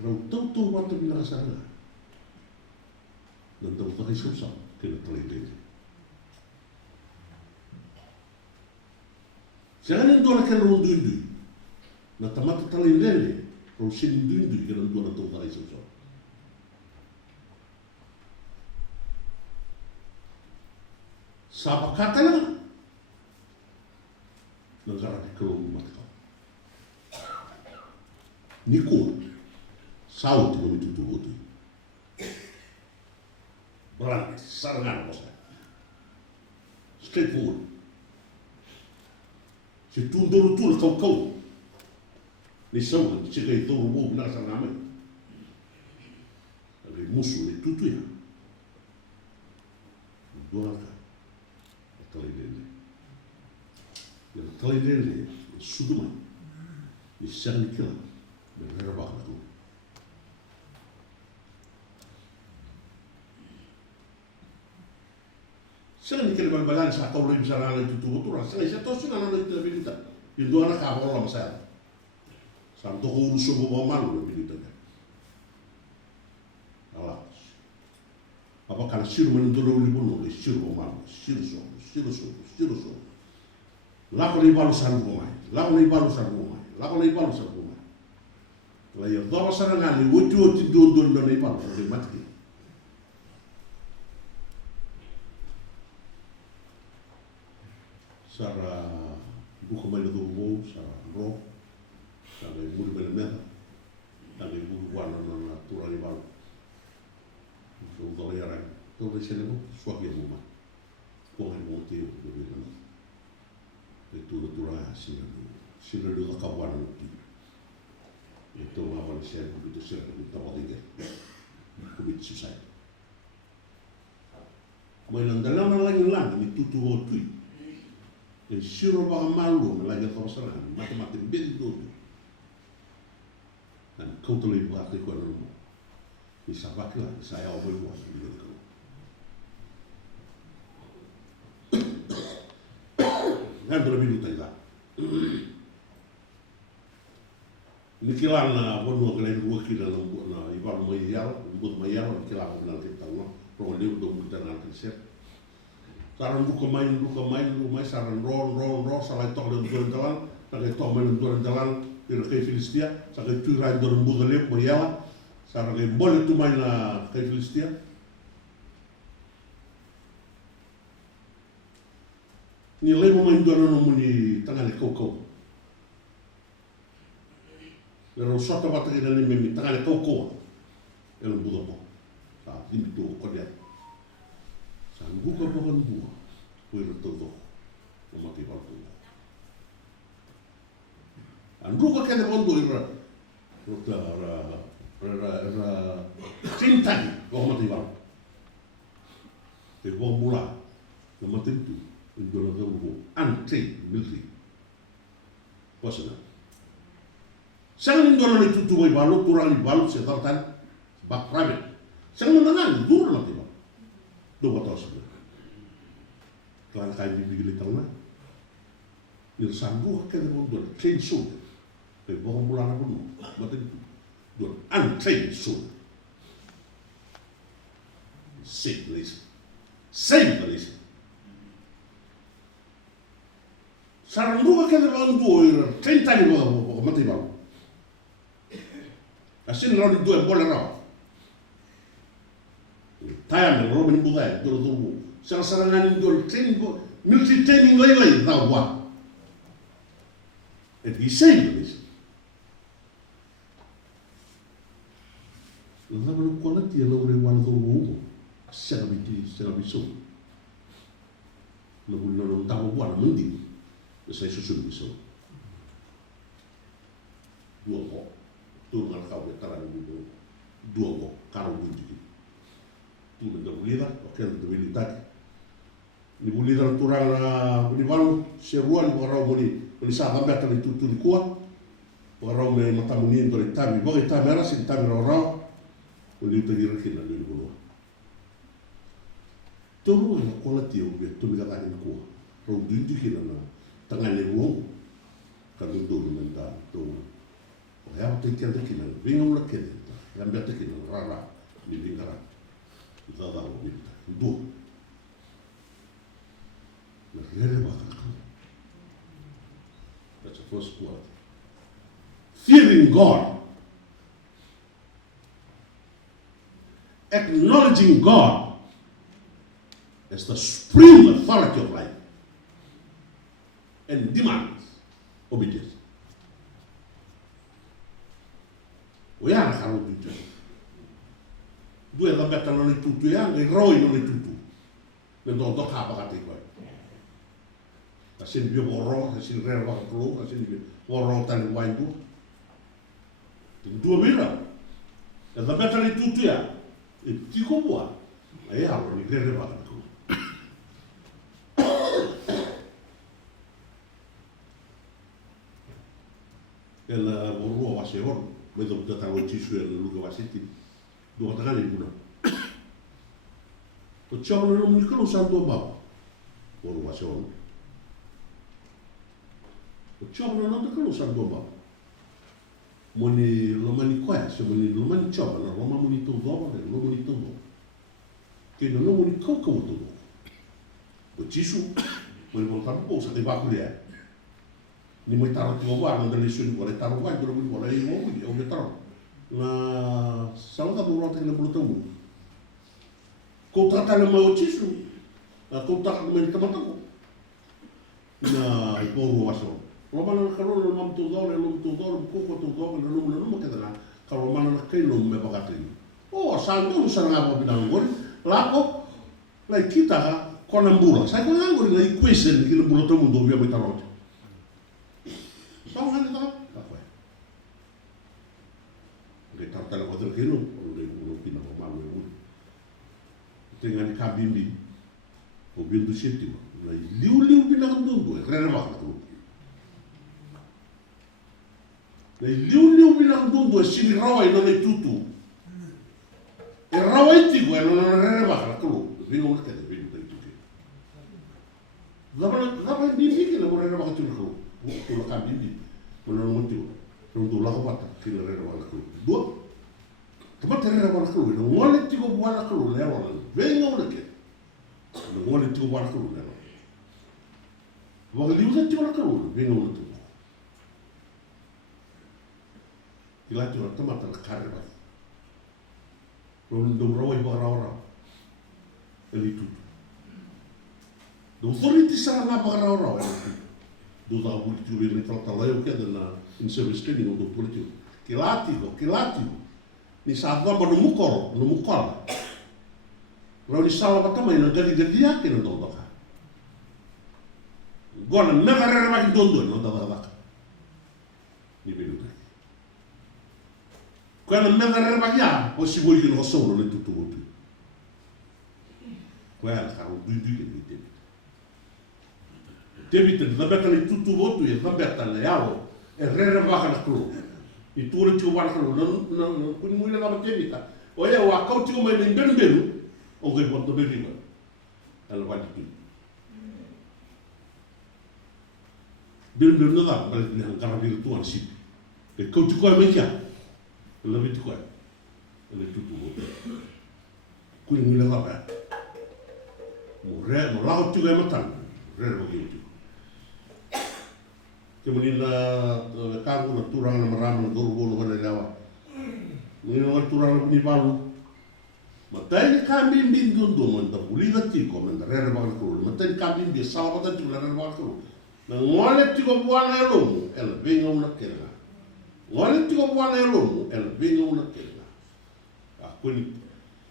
ro tu wat bila sana no to ta iso sa ke le trade jangan dua kan rundu na tamata talin lele ro sin dundu kan dua to tali so sapa katala na zara di kro matka niko saut no mitu tu brand sarangan bosa straightforward se tu ndoro tu kau ni sau se kai to ro na sa ngame ale musu le tutu ya doa ka tole le talindele suduma ni sanikila me rera bakatu Sanga ni kele balan sa tawlo im sarana tutu tura sanga sa tosu na na itu bilita indo ana ka bola masa sa to ko uso bo malu bilita ala apa kana siru men do li bono le siru bo malu siru so la ko ni balu san bo mai la ko ni balu san bo mai la yo do sa na ni wotu do na ni balu de matki Sara buka mai do mo sara ro sara muri bele meta sara buku wana na tura ni balu so do ya ran to de sele mo so ya mo ma ko ni mo te do de na de tura sila do ka wana no ti e to ma va se ko do sele ko to de ke ko bit susai mo landala na la ni tutu o tui e siro ba malu me la gato sara mate bel do an kotole ba te ko no ni sa ba kla sa ya o bo ni ko ngandro minuta ida ni kila na bono kala ni wo kila na iba mo ya bo mo ya ni kila ko na te tano pro le do mo tana te se saran buka main saran ron sarai tok dan tuan jalan sarai tok main tuan jalan pira kai Filistia sarai tu rai dor mudale moriala sarai boleh tu main na kai Filistia ni le mo main dor no muni tangan koko le sota bata ke dali memi tangan koko el budo mo sa limito ko dia buka bukan buah, kue bertutup, mati palsu. Andu ka kene bondo ira, cinta ni, kau mati palsu. Te kau mula, kau mati tu, indora tu anti military, pasana. Sangat indora ni tu boy balu, turang ni balu setartan, bak rabbit. Sangat menangan, dur mati palsu. Dua tahun sebelum, kalau kaya bibili tanah, ni sanggup kena buat train show, bohong bulan apa nu, macam itu, dua untrain show, same place, sarang dua kena buat train tadi bohong mati bang, asin lawan dua boleh raw. Tayam yang Roman budaya dulu serangan dulu training military training lelai tahu buat itu bisa ini lalu belum kuat dia lalu rewan dulu secara bisu lalu tahu buat mending saya susun bisu dua kok tu ngal kau veteran itu dua kok karo bunyi tu da bulida, aquele da habilidade. Ni bulida turang ni balu seruan barau boni, ni sa hamba tali tutu ni kuat. Barau me matamuni ndo le tabi, bo tabi era sin tabi rau. Ni te dira kina ni bulu. Tolu na kola tio be tu mi kata ni kuat. Ro dindu kina na tangan ni wong. Kadu do ni nda to. Ya te kenda kina, vinga la kenda. Ya mbata kina rara ni lingara. Dada o bilta, dua. That's the first quality. Fearing God, acknowledging God as the supreme authority of life, and demands obedience. We are how we do it. Due da betta non è tutto e anche il roi non è tutto. Ne do do capa kate ko. Ta sin bio borro, ta sin re wa pro, ta sin bio borro tan wai tu. Due mira. E da betta non è tutto ya. E ti ko boa. E ha ro ni re wa. kena borua waseor beto beto tahu cisu yang luka wasiti dua kali guna o chama no mu nikalo santo baba borua waseor o chama no nikalo santo baba moni lomani koya se moni lomani chama na roma moni to doba ne lomani to do ke no moni koko to do o cisu moni voltar po sa te bakulia ni mo taro ti wa no dele suni ko le taro wa do mo wala i mo ni o le taro na salta do rota le buluto mu ko trata le mo cisu ko trata me tamata ko na i po wa so lo mana kalo lo mam tu do ko tu do le lo mo kedala kalo mana ke lo me bagati o santo usanga mo bina ngol la ko la kita ko na mbula sai ko ngol na i question ki le buluto mu do via mo taro Song kan itu apa? Dia tartal kotor kilo, udah pina malu udah. Dengan kabindi, mobil tu situ, nah liu pina kan tu, keren banget tu. Nah liu pina kan tu, sini rawai nona tutu. Rawai tu, nona keren banget tu. Bingung kan, bingung tu. Zaman bimbing kita boleh keren banget tu. Tu lah kabindi. Menurut motif, untuk lakukan apa? Kira rela wala kru. Dua, tempat rela wala kru. Ngoleh tiga wala kru lewat. Venga udah ke. Ngoleh tiga wala kru lewat. Waktu diusah tiga wala kru, venga udah tu. Kila tiga tempat terkari lah. Untuk rawai bawa. Eli tu. Authority sana ngapa rawa. Do da politiku ni tratala eu que na in service training do politiku kilatigo ni saatnya pada mukol lalu di salah pertama yang jadi dia kena tolong gua never makin dondo no dah ni begitu gua never makin o si vuoi che non sono le tutto tutto gua caro du che Debita da beta le tutu votu e da beta le ao e rere vaga na kru. I tu le tu wala kru no kun muile na debita. O ia wa kau tu mai ben belu o ge ponto beriba. Ala wali tu. Ben da bale ni hangara virtual si. E kau tu ko mai kia. La vitu ko. Le tutu votu. Kun muile na ba. Mo la tu e matan. Rere votu. Kemudian kagu na turang na maraming guru na lewa. Ngayon na turang na punipalu. Matay ni kambing bindundo man da pulida tiko man da rere bakal kuru. Matay ni kambing bi sawa da tiko rere bakal kuru. Na ngole tiko buana elomu el bingo na kena. Ngole tiko buana elomu el bingo na kena. Aku ni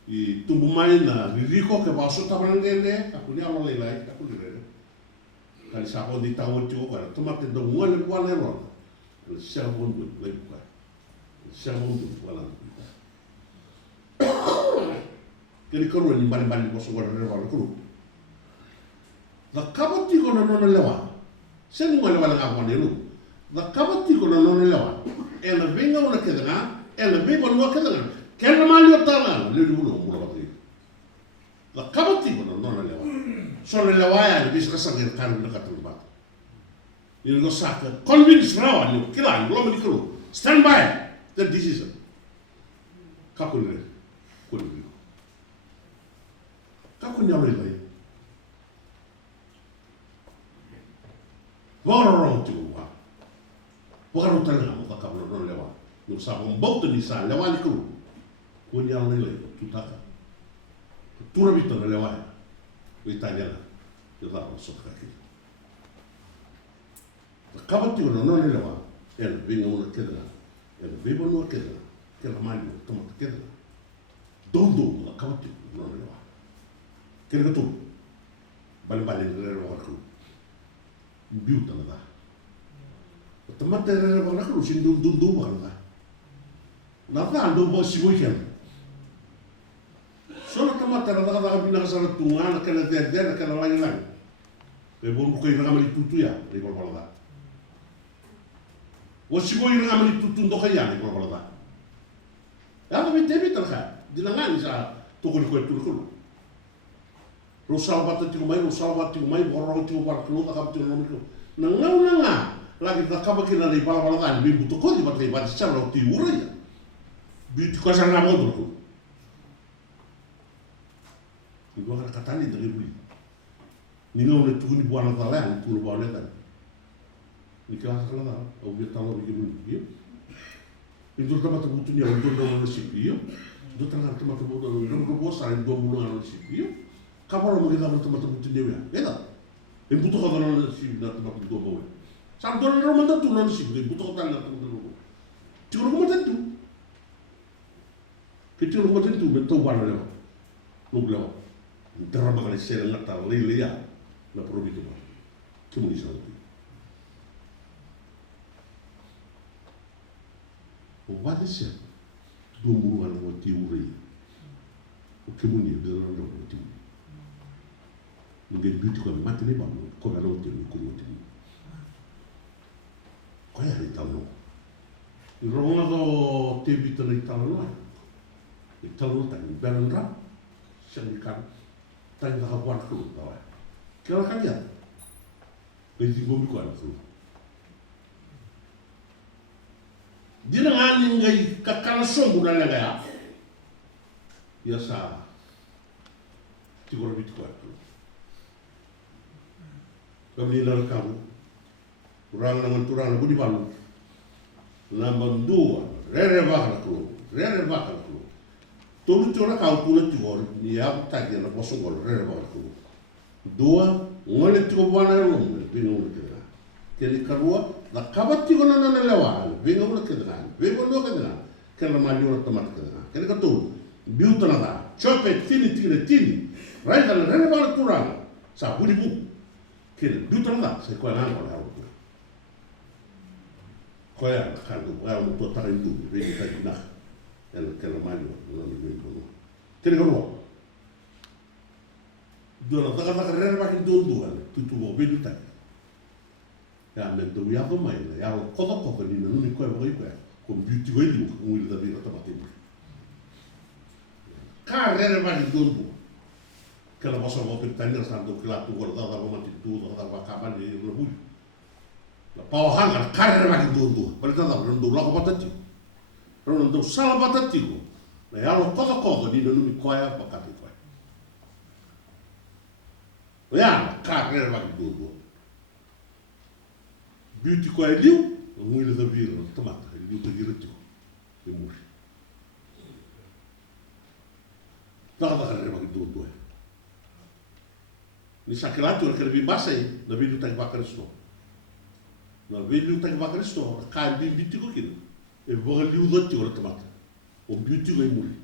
i tumbu mai na ririko ke baso tabarangele. Aku ni ala lelai aku ni rere. Kali sapo di tahu cukup kan, tu makin dong mual buat leron, siapa pun tu lebih bukan, siapa pun tu bukan. Kali keruan ni balik bosok orang leron keru. Dah kabat tiga orang lewan, saya ni lewan apa ni lu? Dah kabat tiga orang lewan, ela venga una kedana, ela venga una kedana, kena malio tangan, lu dulu mula bateri. Dah kabat tiga orang lewan. Sono le waia di bisa kasang kan na katulba. Ni go saka convince rawa ni kila lo mi kru. Stand by the decision. Kakun re. Kun. Kakun ya le lai. Wara ro tu wa. Wara tanga mo ka no le wa. No sa bon bot ni sa le wa ni kru. Kun ya le lai tu taka. Tu ra vita le wa. Italiana, eu dava uma sopa aqui. Acaba de não levar. Ela vinha uma queda, ela veio uma queda, aquela malha, toma queda. Dondo, acaba de não levar. Quer que tu, bale levar aquilo. Biu tá lá. O tomate levar aquilo, sem dondo lá. Nada, ando bom se voi quer. Sono tomata na daga bina kasara tungana kana der kana lang. E bon ko ina ngamali tutu ya, e bol bala. Wasigo ira ngam ni tutundo kaya ni ko la. Ya ko bite ka. Dinangan sa tukul ko tukul. Rusal batu tiu mai borong tiu bar kelu tak tiu nom kelu. Nanga lagi tak kabakina ni bala kan bi butu ko di batai bat sa ro tiu ura ya. Bi ko sa na mo ko. Ibu akan katani dari buli. Ni ngau le tukuni buana talan tu buana kan. Ni kelas kala au bi talo bi buli. Itu tempat butunya untuk nama sipio. Itu tengah tempat butuh untuk bosa yang 2 bulan sipio. Kapal mau kita tempat butunya ya. Beda. Yang butuh kata nama sipio tempat butuh bawa. Sampai orang mana tu nama sipio butuh kata nama tempat butuh. Cuma rumah tentu. Kecil rumah tentu betul buana lewat. Lu lewat. Drama kali saya ngata lele ya. Na perlu itu pak. Cuma di sana. What is it? Dua bulan waktu uri. Kemudian dia orang waktu. Mungkin begitu kan mati ni bang. Kau ada waktu ni kau waktu. Kau yang tahu. Orang ada TV tu ni tahu lah. Tahu tak? Berangkat. Sengkan. Tanya tak kawan tu tahu. Kalau kan ya. Bagi bumi kau ada tu. Dia dengan ngai kakala sombu na lega ya sa tigor bit ko kami lar kamu urang na turang budi balu lamban dua rere bakal ko tolu tora kau pula tigor ni ya tagi na posongol rere bakal ko dua ngole tigo bana ro bingung kele karua na kabati ko na lewa venga una kedran venga no kedran kala mali ora tomat kedran kele katul biuta na chope tini rai kala rene bala turang sa budi bu kele biuta na se ko na ko hawo ko ya kandu wa mo to tara ndu venga ka na kala mali no ni venga no kele ko do na taka rene ba ndu tutu bo biuta ya men do ya mai ya ko ni ni ko ko beauty ko ni ko ni da bi ta mate ka rere ba ni do kala boso mo pe tanir sa do kla tu gorda da mo mati tu da ba ka ba ni lo bu la pa hanga ka rere ba ni do pa ta da do la ko patati ro do sala patati ko na ya ko ni ni ko ya pa ka ti ko ya ka rere ba ni do beauty ko ay liw muy la bir tomat liw te girati ko e muri da reba do ni sakelato ke bi basai na bi tag bakaristo na bi tag bakaristo ka bi beauty ko kin e bo liw do ti ko tomat o beauty ko e muri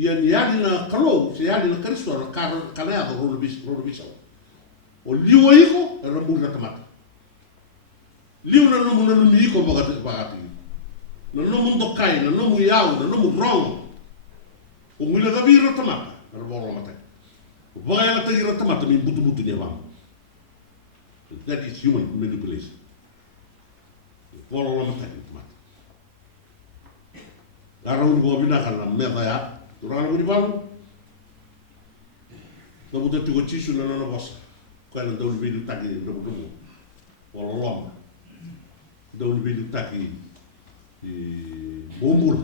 yan na kalo se yani na karisto ka kana do ro bis o liw ay ko e ro muri na tomat liu na nomu iko bagati na nomu tokai na nomu yau na nomu rong o ngila da bira tamata na bolo mata o bagaya na tagira tamata mi butu ni bang that is human manipulation bolo mata tamata araun go bina kana meta ya turana budi bang na buta tigo chisu na na boss ko na do bidu tagi na butu bolo lom daun bidu taki bomul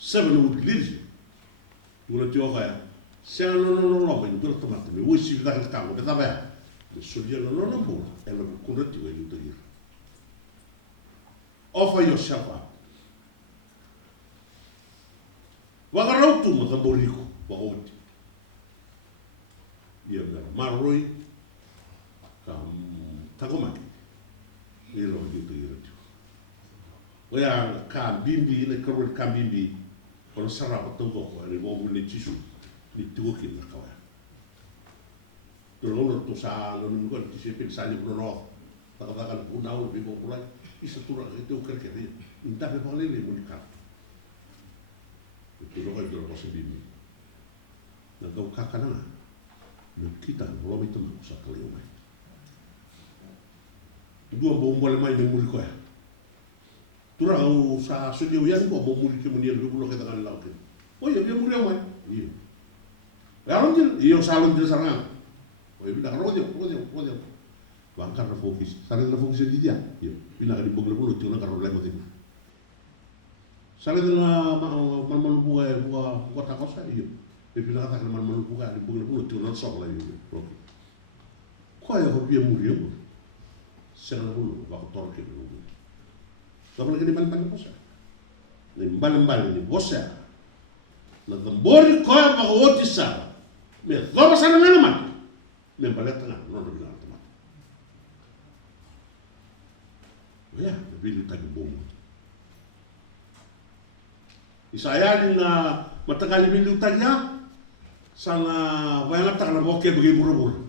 7 wood lives dura tioga ya se no ben dura tomate me wisi da ka mo da ba so dia no mo e lo kun reti we do here offer yourself up wagarau tu mo da boriko ba oti dia na maroi kam tagomaki e lo do here Oya ka bimbi le karo ka bimbi on sara ba to go le mo le tisu ni tuo ki na kawa to lo to sa lo ni ko ti se pensa ni no ta ka ka una o bi mo pula isa tura ke te o ker ke ni inta pe parler le mo ni ka to lo ga do ko se bimbi na do ka kana no kita lo mi to mo sa ka le mai dua bo mo le mai ni mo ko ya Tura au sa so dia yan ko mo muri ke munir ko lo kita kan laut. Oh ya dia muri awai. Iya. Lalu dia iyo salon dia sarang. Oh ya bilang rojo. Bangkar na fokus. Sana na fokus dia. Iya. Bilang di bogle pulo tuna karo lemo tin. Sana na man buka takosa iyo. Bilang kata man buka di bogle pulo tuna sok la iyo. Ko ya ko dia muri yo. Sana pulo ba ko torke pulo. Kapag lagi di balik-balik bosa. Ni balik-balik ni bosa. Na tambori ko ya magawoti sa. Me doba sana na naman. Me balik tengah, non bilang teman. Ya, bili tagi bom. Isaya ni na matagali bili tagya sana wayang tak na boke bagi buru-buru.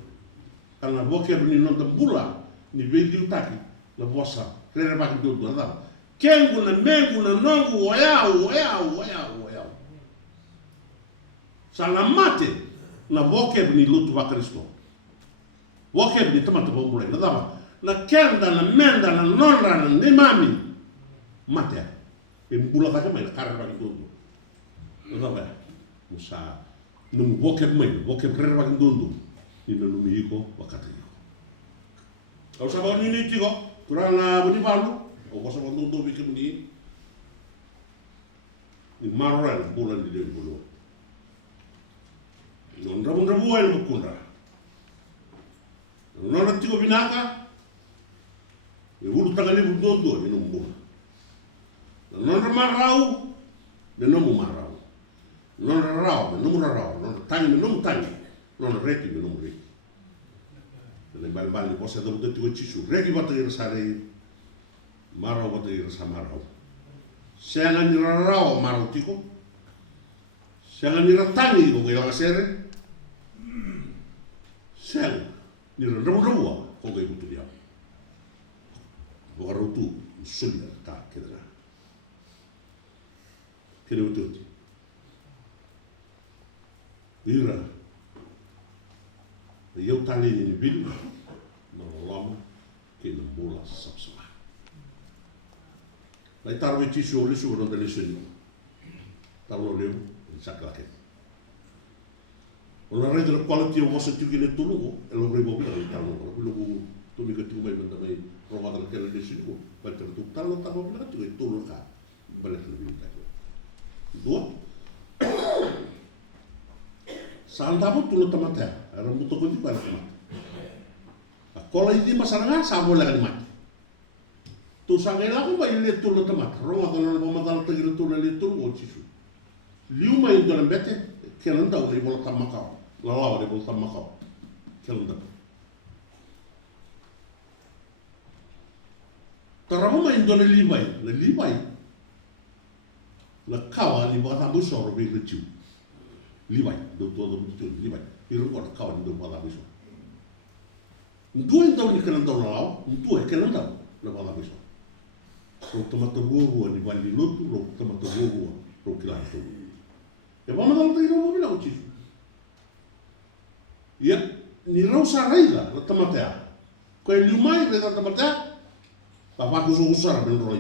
Karena boke bini non tambula ni bili tagi na bosa. Kira bagi dulu na kengu na mengu na nongu wayau. Salamate na vokeb ni lutu wa Kristo. Vokeb ni tamata bomulai na dama. Na kenda na menda na nonra na nimami. Mate. Imbula kaja mai na karra bagi dondo. Na dama. Musa nung vokeb mai, vokeb rera bagi dondo. Ina numi iko wakati iko. Kau sabaw ni tiko, turana budi balu. O bosa bandung do bikin begini, ni maroran bulan di dalam bulu. Non rabu air berkunda. Non tiko binaka, ni bulu tangan ni bundondo ni nombor. Non marau, ni nomu marau. Non rau, ni nomu rau. Non tangi, ni nomu tangi. Non reki, ni nomu reki. Dan bal-bal ni bosa do tiko cisu. Reki batang sare. Marau batu irasa marau. Siangan nirarau marau tiko. Siangan niratangi ko kaya kasere. Siang nirarabu ko kaya butu dia. Bukan tu sulit tak kira. Kira betul. Ira. Dia tali ni bil. Malam kena bola sabsa. Lai tarwe tisu ole su no dele seni. Tarlo leu saklake. Ona rede la quality o vosa tuki le tulu e lo rebo bila tarlo ko lu to mi gatu mai manda mai rova dal kele le seni ko per tu tarlo tarlo bila tu e tulu ka bale le bila ka. Do Santa po tulu tamata era muto ko di para tamata. Kola idi masaranga sabo la kan mati. Tu sangela ko ba ile tulo tamat ronga kana ko madal tagir tulo ile tulo o chisu liu mai do lambete kelanda o le bola tamaka la la o le bola tamaka kelanda taramo mai do le libai la kawa li bata bu soro be le chiu libai do libai iro ko kawa do bata bu soro ndu ndo ni kelanda la ndu e kelanda la bata bu soro ro tamata gua ni bali lotu ro tamata gua ro kilato e vamos dar tiro mo bila uchi ya ni ro sa reida ro tamata ko e lumai reida tamata papa ku so usara ben roi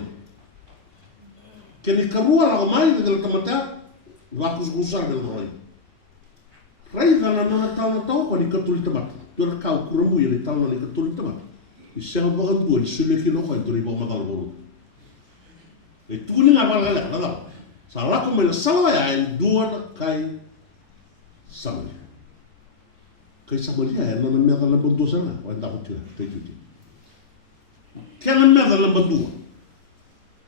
ke ni karua la mai reida tamata va ku so usara ben roi reida na na tala to ko ni katul tamata do ka ku ramu ye tala ni katul tamata i se ba ga dua ni sule ki no ko to ri ba madal boro e tu ni ngapa ngala nada salah ko mena salah ya en dua kai sama ya no me da la bondu sana o anda hotu te tuti kana me da la bondu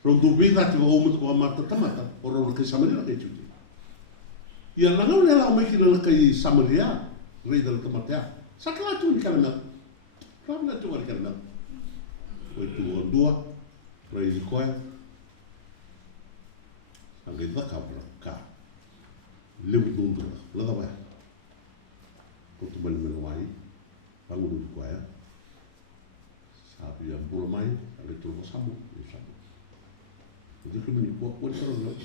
ro du vida ti o mo mata tamata o ro kai sama ya te tuti ya na no la me ki la kai sama ya re da tamata sakla tu ni kana na tu ni kana o tu dua re di koya angge baka braka lebu dundu la da ba ko to bal men wai bangu du ko ya sabi ya bulu mai ale to samu itu kini ko terus no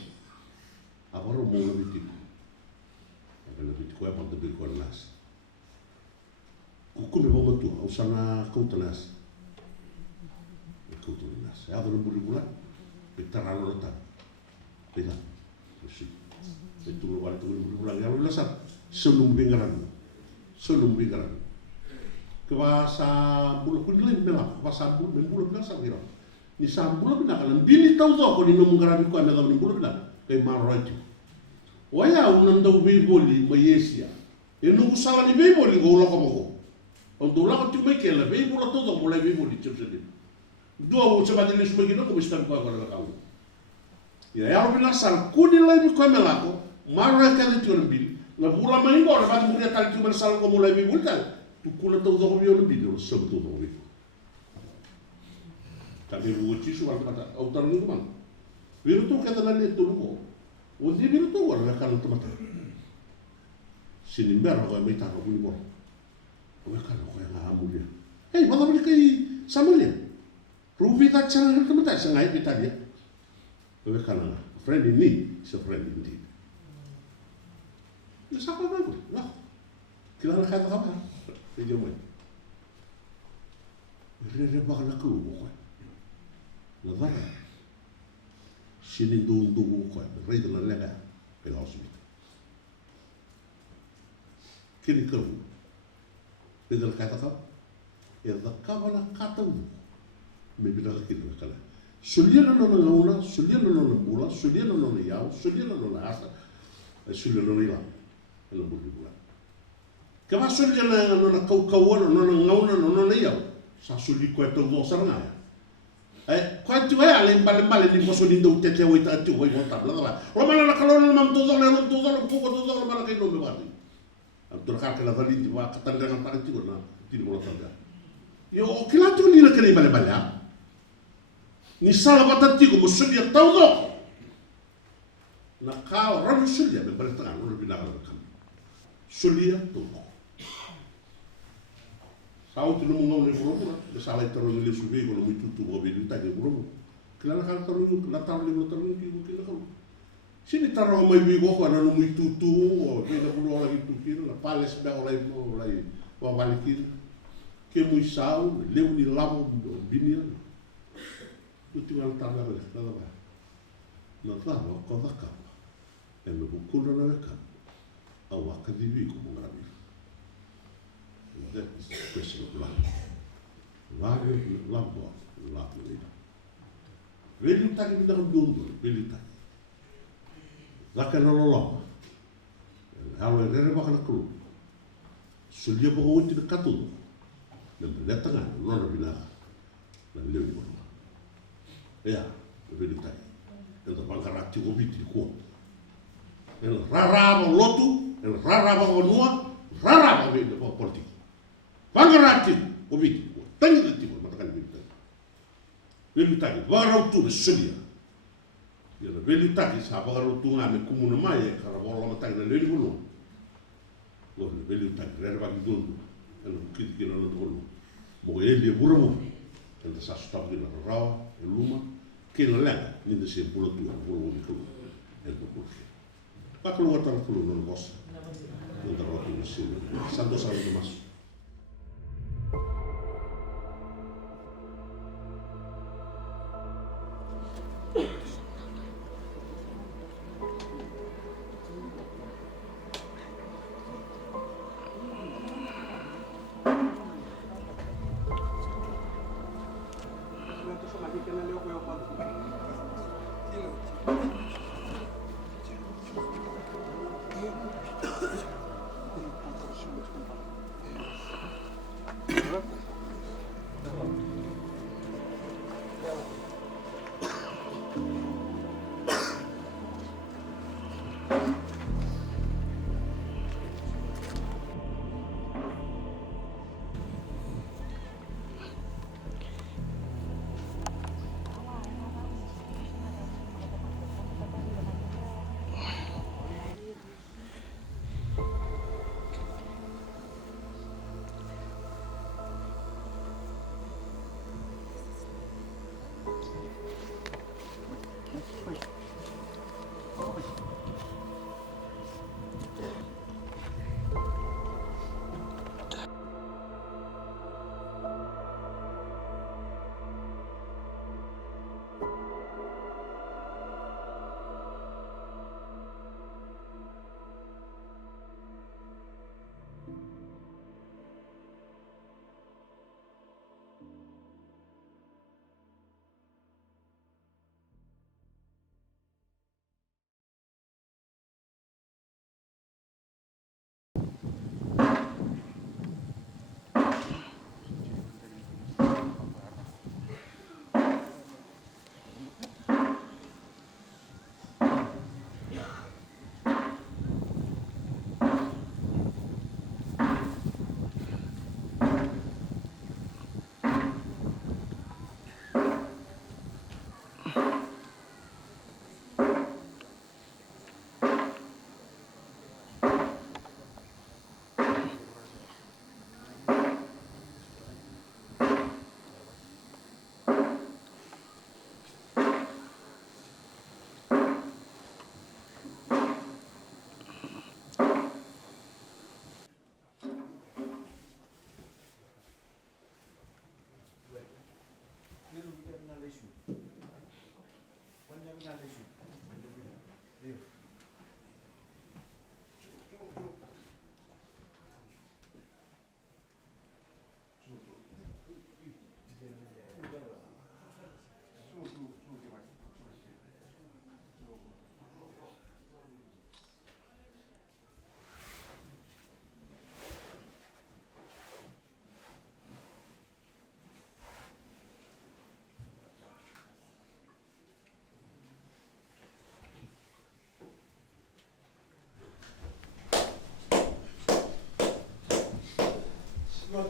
abaro mo la bitik la bitik ko ya pande bil ko nas ko me bo tu usana ko tanas ko tu nas ya do bulu bula Bitarano na ta. Pila. Kasi. Ito lo wala tuloy bulan yang lasan. Selum bingaran. Kau sa bulan kunilin mela. Kau sa bulan bilang sa kira. Ni sa bulan bilang kalau bini tahu tu aku ni mengaran ko ame ni bulan bilang. Kay marraju. Waya unanda biboli mayesia. Enu usala ni biboli go loko mo. Untuk lah tu mereka lah, biboli tu mulai biboli cipta. Dua ucapan ini semua kita kau bisa kau kau. Ya, yang bilang sal kunilai ni kau melako. Marah kali tu nabil, na bula main bola, lepas mungkin kali tu bersal kau mulai bibul tal, tu kula tahu kau biar nabil, orang sebut tu orang itu. Tapi buat cisu orang kata, autar ni mana? Biru tu kata nanti tu lupa, wajib biru tu orang akan tempat. Sini biar kau yang minta kau ni bola, kau yang ngamu dia. Hei, mana boleh kau sama dia? Rupi tak cakap tempat sengai kita dia. Kau yang friend ini, friend ini. Siapa bagus? Lah, kita nak kata apa? Dia main. Dia bakal nak keluar. Lepas, sini dulu kau, reda lah lega, pelau semit. Kini keluar. Dia kata apa? Ya, kau nak kata tu, membina kita kalau. Sulia nona ngauna, sulia nona bula, sulia nona yau, sulia nona asa, sulia nona ilang. Kalau boleh buat. Kemasuk je lah nona kau-kauan, nona ngauna, nona yau. Sasuli kau itu dosa ngai. Kau tu lembal-lembal ni kau sudah tahu tete wita tu, woi montab lah. Orang mana kalau orang tuzak, pukul tuzak mana kau nombor berarti. Abdul Khair kalau tadi tu, kata dengan tarik tu na, tidak boleh tahu. Yo, kila tu ni nak kena balik-balik ya. Ni salah kata tu, kau mesti dia tahu tu. Nak kau orang mesti dia balik tengah, orang bilang orang. Sulia tu. Sao tu nung ngau ni burung, salah terus ni subi kalau itu tu bawa beli tak ni burung. Kelana kalau terus, kelana taruh ni kita kalau. Sini taruh mai bigo ko ana nung itu tu, beda burung lagi tu kira, pales dah oleh bawa balikin. Kemu sao, leu ni lamo binia. Tu tinggal taruh lagi, taruh apa? Nak tahu kau tak kau. Emu buku dah nak kau. Awak kedibi ko mengalami. That is the question of life. Life, love God, love the leader. Really tak kita nak dulu, really tak. Lakan lolong. Kalau ada bakal keluar. Sulia bawa uti dekat tu. Dan datang nona bina. Dan lewi bawa. Ya, really tak. Kita bangkar aktif obiti kuat. El rara bang lotu, el rara bang onua, rara bang politik. Bangarati, obiti, tangi nanti matakan bintang. Beli tadi, barang tu bersedia. Ya, beli tadi siapa kalau tu ngame kumuna maya, kalau bola matakan leli bulu. Loh, beli tadi, rere bagi dulu, el kita lalu dulu. Mau ele buramu, el satu tahun di rawa, el luma, kena lagi, ni desi pulau tu, pulau itu, el pulau. Pak keluar tanah keluar non bos, non terlalu mesin, santos harus masuk.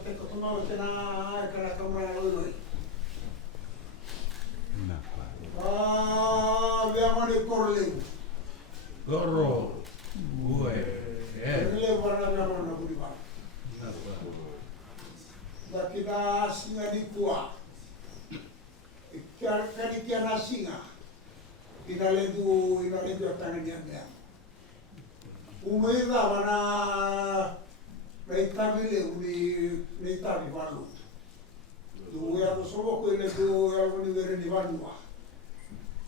Te kotono te na kala kamera loi. Abbiamo dei corli. Corro. Le guarda abbiamo una budiva. Da kita singa di kuah. Kali kiana singa. Kita ledu akan dia. Umeda mana Reitavile reitavi valu. Tu ya to solo ko ile tu ya ni vere ni valu.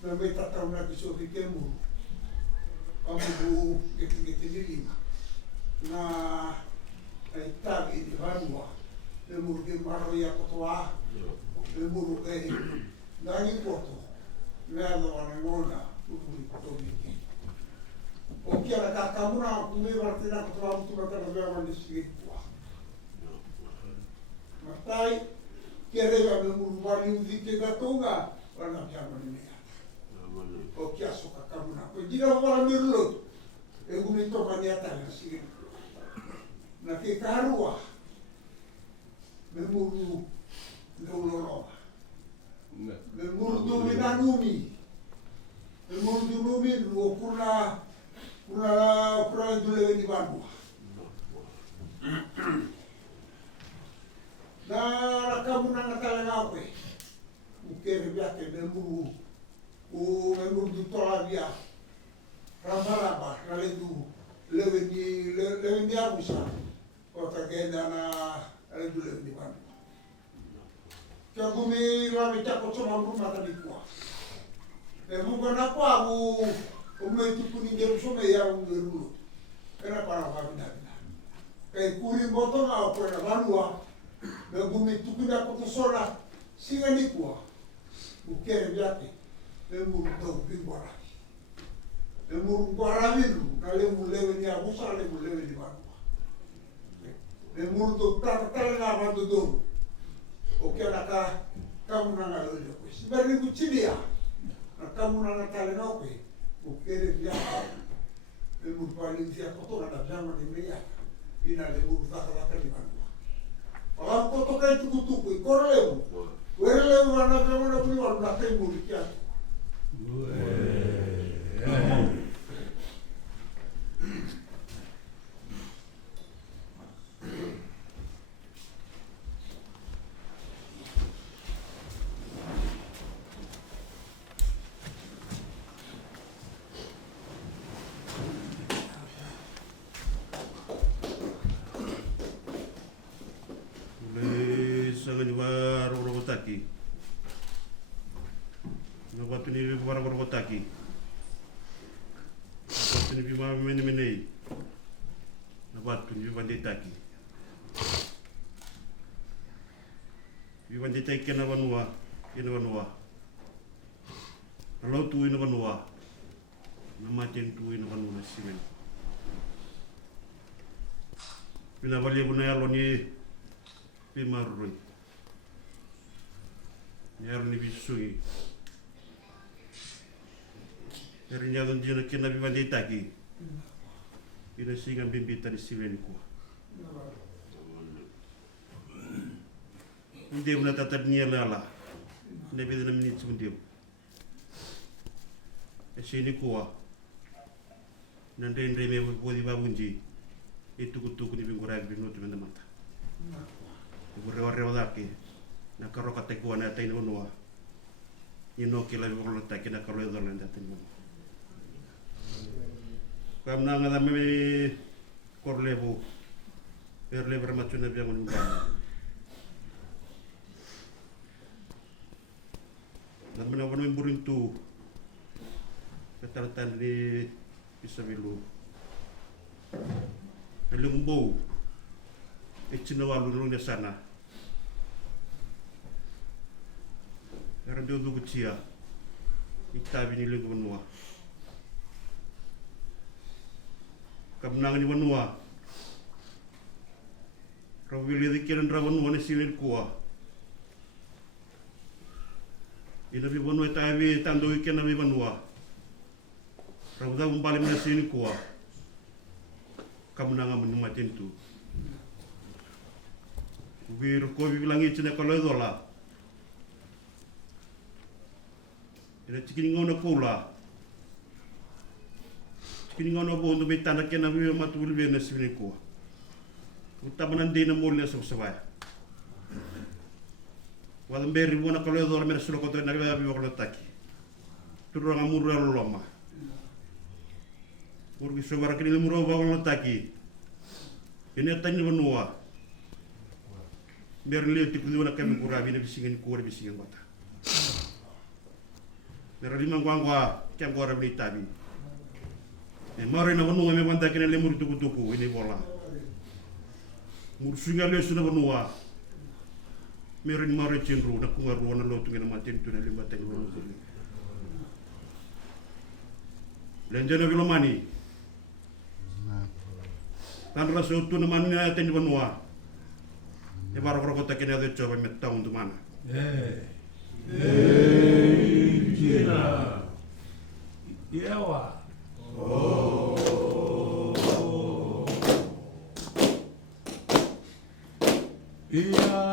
Na meta tauna ki so fikemu. Amu geti lima. Na reitavi ni valu. Le murge maro ya kotoa. Le muru e nani poto. Na no anona uri kotomi. Okia na kakamuna kume vartena kotoa mtu matana vya wandisi. Matai kerega me murubani udike da tonga wana pyama ni mea. Okia soka kamuna. Ko jira wala mirlo. E gumi toka ni atanga sige. Na ke karua me muru loloroba. Me muru domina numi. Me muru numi lo kuna dule ni bandua. Na kamuna ngatala ngawe. Ukere biake memuru du tola via. Ramaraba leweni abusa. Kota genda na ledu leweni bandua. Kia gumi rame chako choma mruma tabikua. Mungu na kwa umetukuni Jerusalem ya ungerulo. Era para wabina. Kai kuri mboto na kwenda vanua. Na gumi tukuna kutosora singa nikwa. Ukere vyake. Lemuru tau bingwara. Lemuru ngwara vilu. Na lemu lewe ni abusa lemu lewe ni vanua. Lemuru tau tatatale na vandu doru. Okera ka kamu na ngalole kwe. Sibari kuchilia. Na kamu na natale na kwe. Ukere vyake. Lemuru pali mzia kotora na vyama ni mea. Ina lemuru tatatale ni vanua. Orang koto kai tuku koreleu. Wereleu wana vyamana kuni wala nakei muri kia. Napatuni para berkotaki. Napatuni bima mene. Napatuni bandetaki. Bandetaki kena vanua. Kalau tu ina vanua. Nama tu ina vanua simen. Bila balik guna yaloni pimarui. Yarni bisui. Erinya don dia kena bibandi taki. Ina singa bimbita ni simen ko. Hindi mo natatad niya lala. Hindi na minutes mo diyo. Sini ko nandre me ko di babunji. Itu kutu ni bingurag binu tu mata. Gurre wadaki. Na karo katekua na tayo unwa. Ino kila ko taki na karo dolan datin mo. Kam na nga me korlebu. Perle bermacuna biang unwa. Dan menawan memburin tu Ketalatan di Isabilu. Elungbo. Echinawalu nulungnya sana. Era dulu kecil. Itabi ni lego benua. Kemenangan ni benua. Rawili dikiran rawanua ni silin kuah. Ina bi benua tabi tando ikan nabi benua. Rawda umpali mana silin kuah. Kemenangan benua tentu. Wir ko bilang icina kalau dola. Ina cikin ngono kula. Cikin ngono bo ndo betana kena bi matul be na silin kuah. Utabanan din na muli sa sabay. Walang beri mo na kalau dola mera sulo ko to na bi ko taki. Turang amuro loma. Urgi sobara kini muro ba ko taki. Ini tanya benua. Biar lihat tikul mana kami kurabi na bisingin kuar bisingin bata. Biar lima gua kiam kuar beli tabi. Mari na benua me banta kini lemur tuku ini bola. Mursunga le suna benua. Merin mari cinru na kungar ruana lo tungin matin tu na lima tanya benua kuli. Lenjana bilomani. Kan rasa utu na mannya tanya benua. Ya baru kalau kota kini ada coba metau untuk mana? Kira. Yawa. Iya.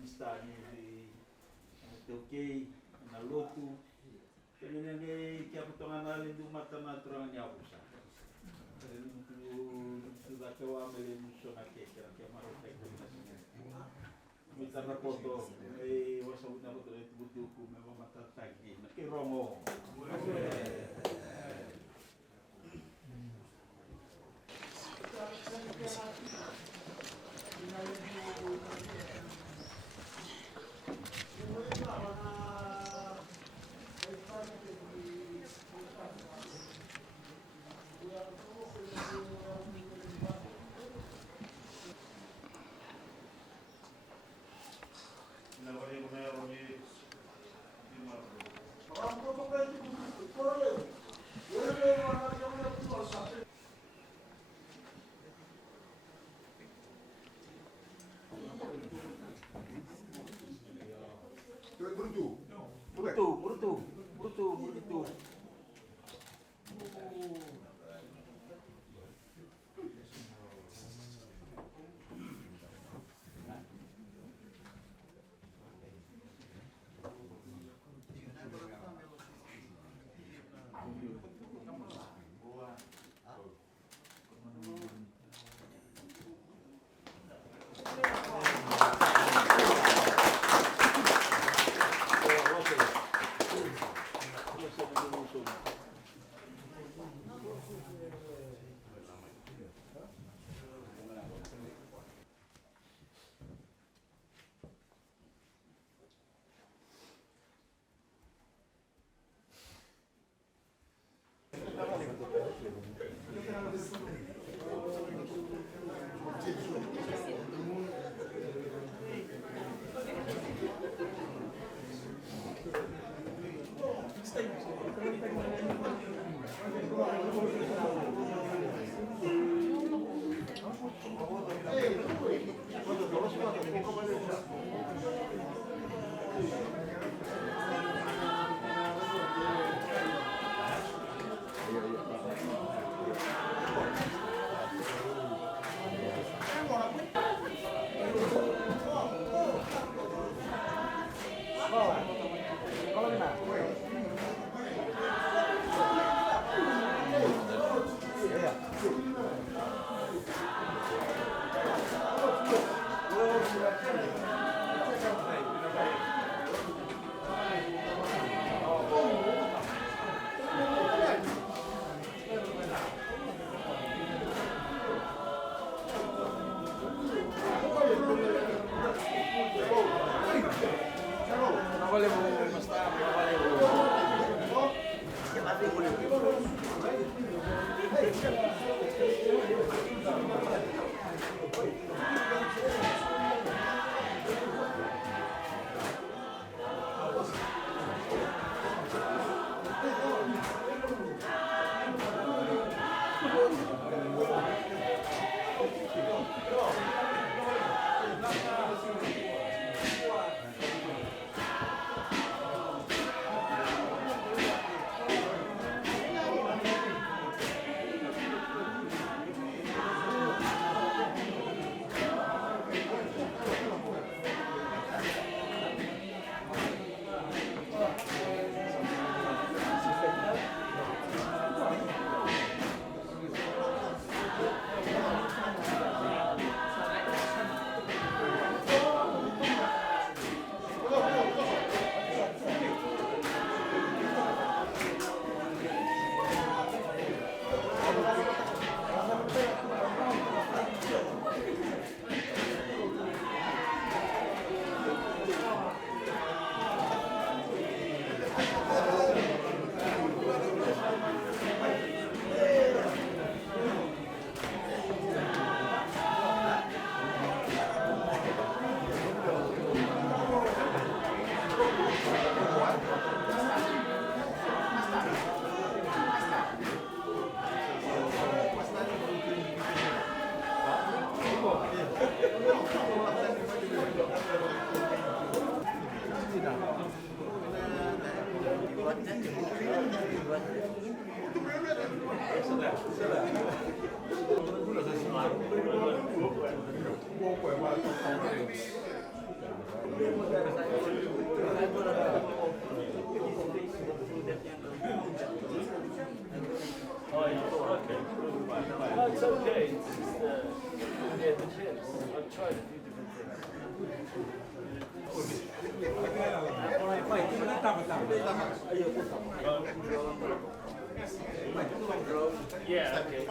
mistani toke na lotu tenene kia putonga lindu mata matrang nyabusa tu dakewa mele musona ke kia marote mita na foto wasa una foto itu butuku memang mata tagi na ke rongo Brutu. That's okay. It's just, yeah, the chips. I've tried a few different things. Yeah, okay.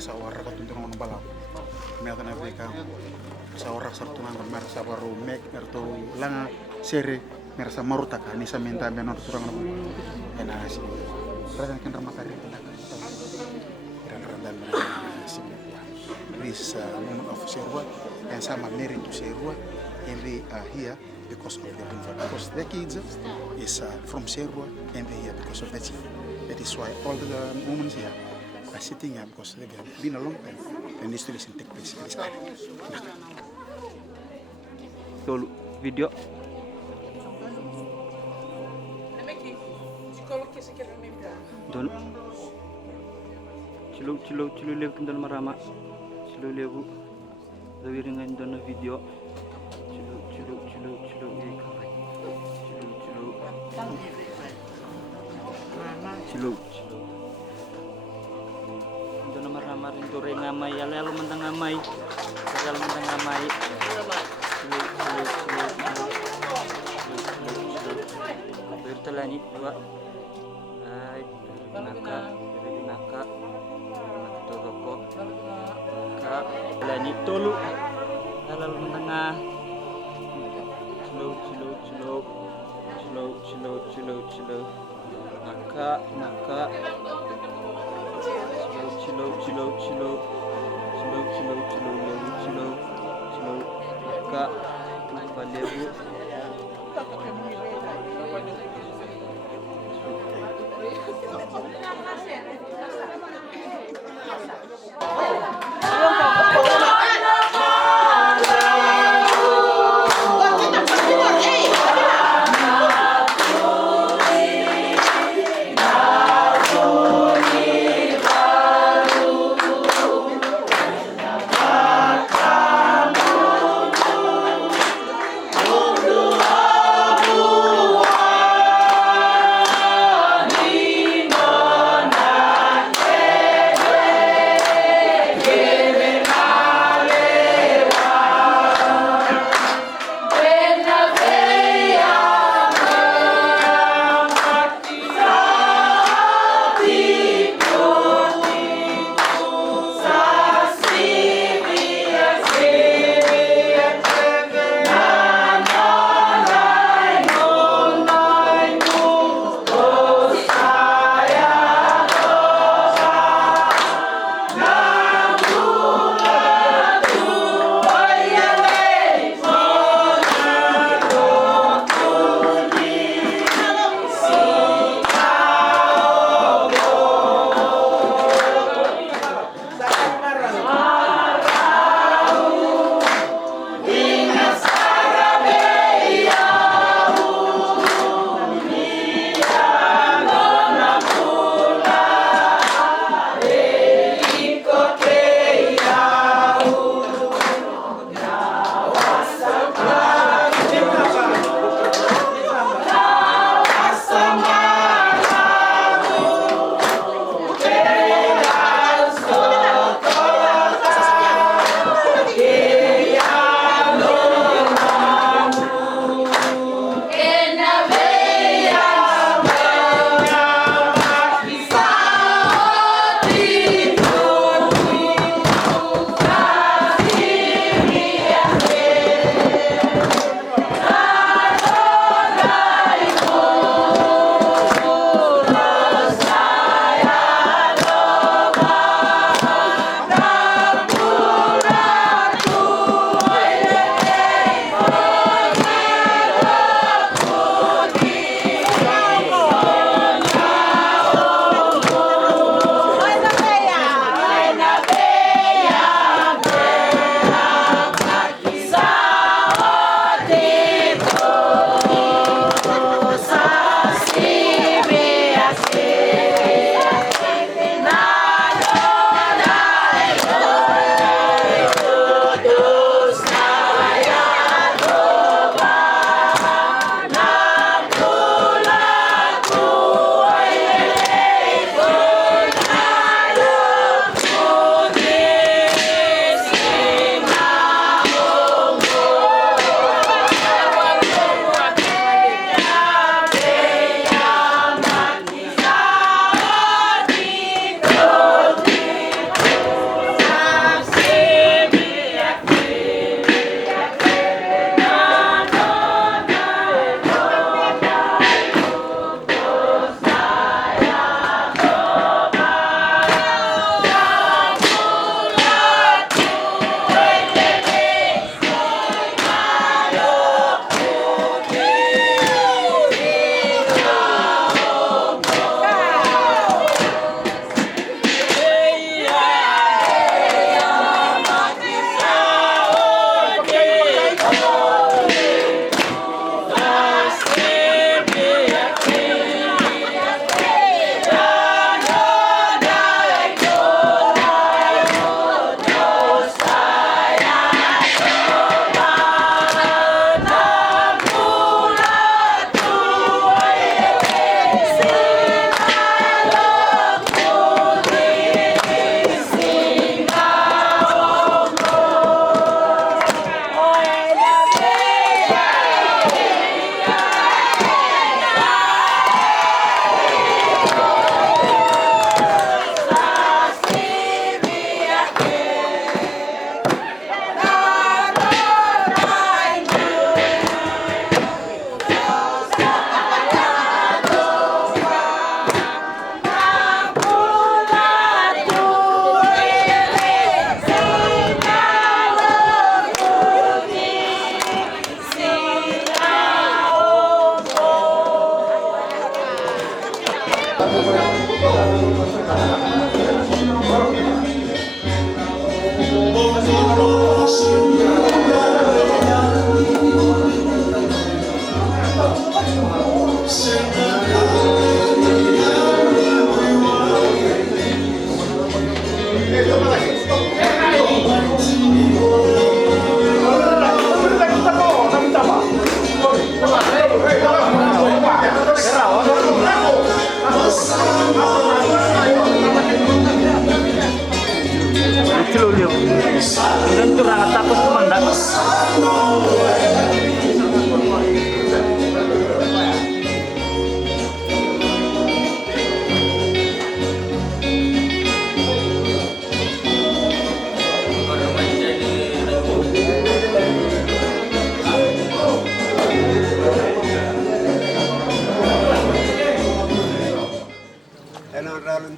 Sawarra ka tuntung ng balaw. Meron na beka. Sawarra sa tunang mer sa baru mek erto langa sere mer sa maruta ka ni sa menta menor turang ng enasi. Radan kan ramatari na ka. Dan randan si this woman of Serua and some are married to Serua and they are here because of the river. Because the kids is from Serua and they are here because of the chief. That is why all the women here are sitting here because they've been a long time and this tradition take place in this island. Tolu video. Don. Chilo lebu kendal marama. Chilo lebu. Dari dengan don video. Chilo Chilo. Don marama rindu rengamai lalu mentang amai. Lalu mentang amai. Bertelani dua. Naka toko ka lani tolu halal menengah slow naka slow naka palebu Nina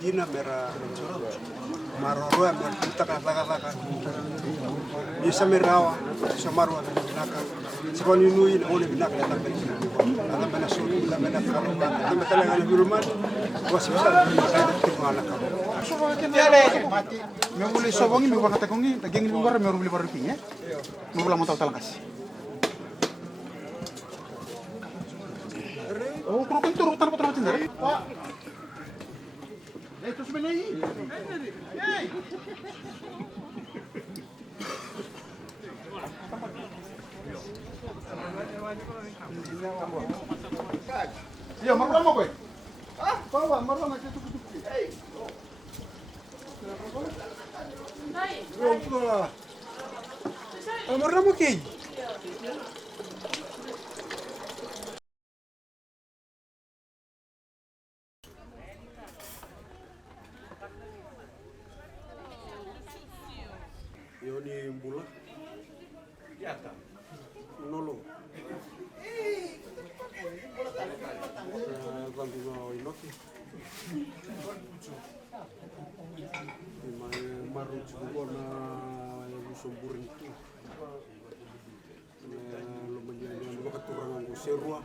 Dina mera marorua mer kita kata bisa merawa samaru ada binaka sebab nui na oleh binaka datang dari sini datang dari sini datang dari kamu datang dari kamu di rumah was bisa ada tipu anak kamu ya le mati me mulai sobongi me bakata kongi daging ni ngora me beli baru pinya me ulang mau tahu talakas oh kru kan turun tanpa terus sendiri pak itu sebenarnya ya marah mau kowe bawa marah macam tu marah mau kei Yoni Mbula Nolo Bambino Inoki Mai maru chukona Busomburin tu lo menjadi lo katurangan ko serua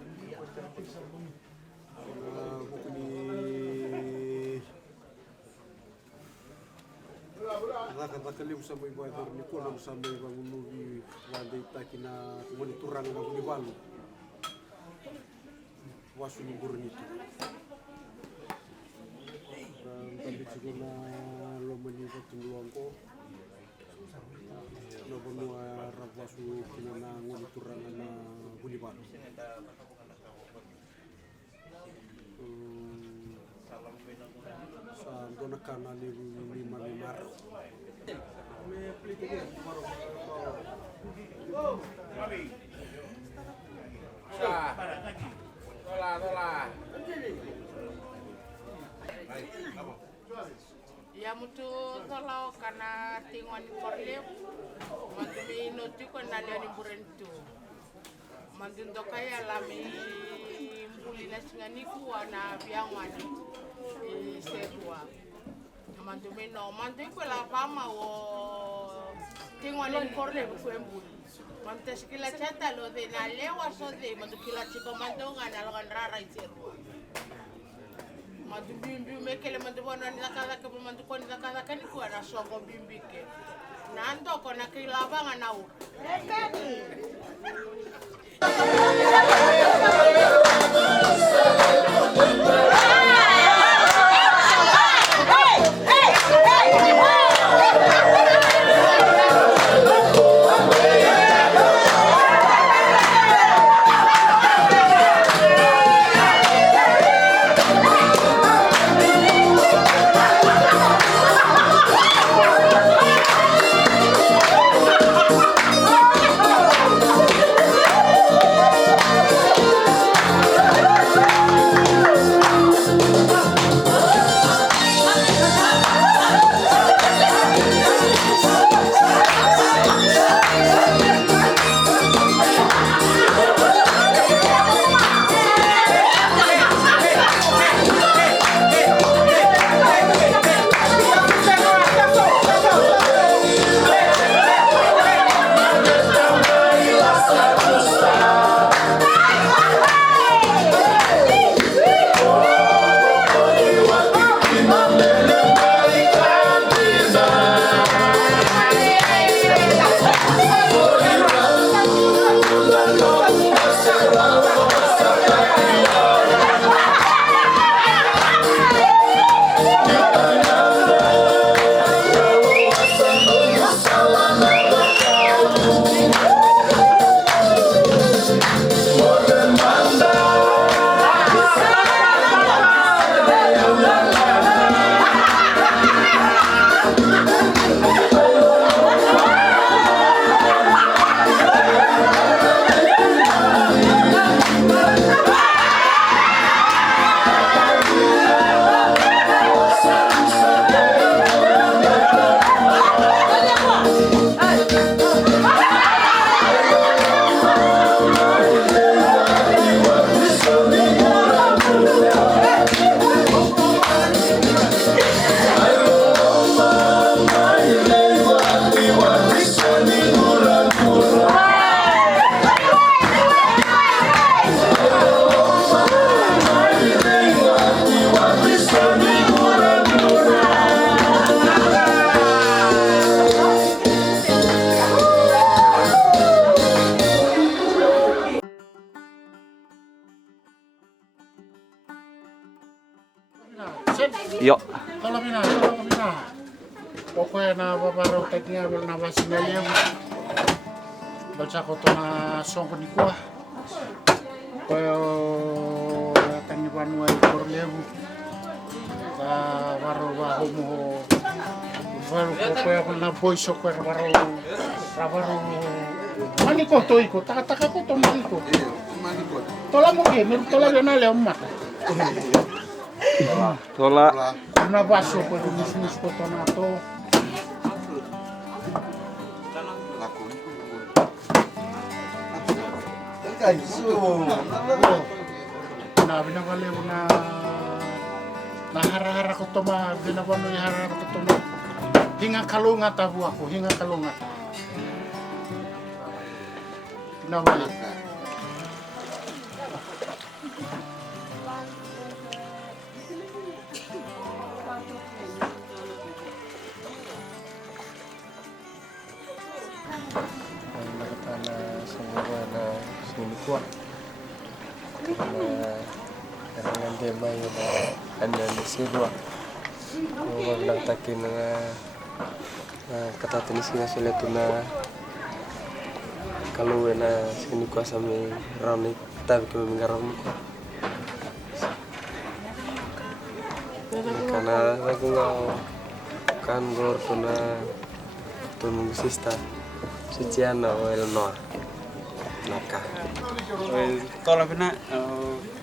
bukuni Kata-kata usah membuat orang itu nak sampai bangun nubi landai takina monitorang nak dibalu wasu ngurin itu dan tadi juga na lo menyebut tungguangko na benua rawasu kena na monitorang na dibalu dona kana ni mar me aplique que maro ya mutu tolao kana tingon korlem mandumi noti ko naliani burentu mandundo kaya lami mbuli na singani kuwa na biangwani serua mandumi no mandui ko la fama o tingoni korlem ko mbuli mantes kila chata lo de na lewa so de mandu kila chiko mandonga na lo rara serua madu bimbi mekele madu bona ni nakala ke madu ko ni nakala kan ko na songo bimbi ke nando ko na kilabanga na u video. Tolong bina. Pokoknya na baru teknya bil na vasinalium. Baca koto na song ni kuah. Koyo tani banua Korlebu. Baru homo. Baru pokoknya na boy sokwer baru. Maniko to iko, taka ko to maniko. Tola mo ke, tola na le umma. Tola. Na baso ko mus ko to na to. Na binawale na hara-hara ko to ma binawano hara ko to ma. Hinga kalunga tabu ako, hinga kalunga. Nawala. Nakatana sa mga na sinikuha. Karangan dia may ano ni Sidwa. Huwag lang takin katatinis nga sila ito na kalau na sini ko sa may round tabi kami ngaron ko karena aku ngau kan gor to na to musista Suciana o Eleanor naka tola bina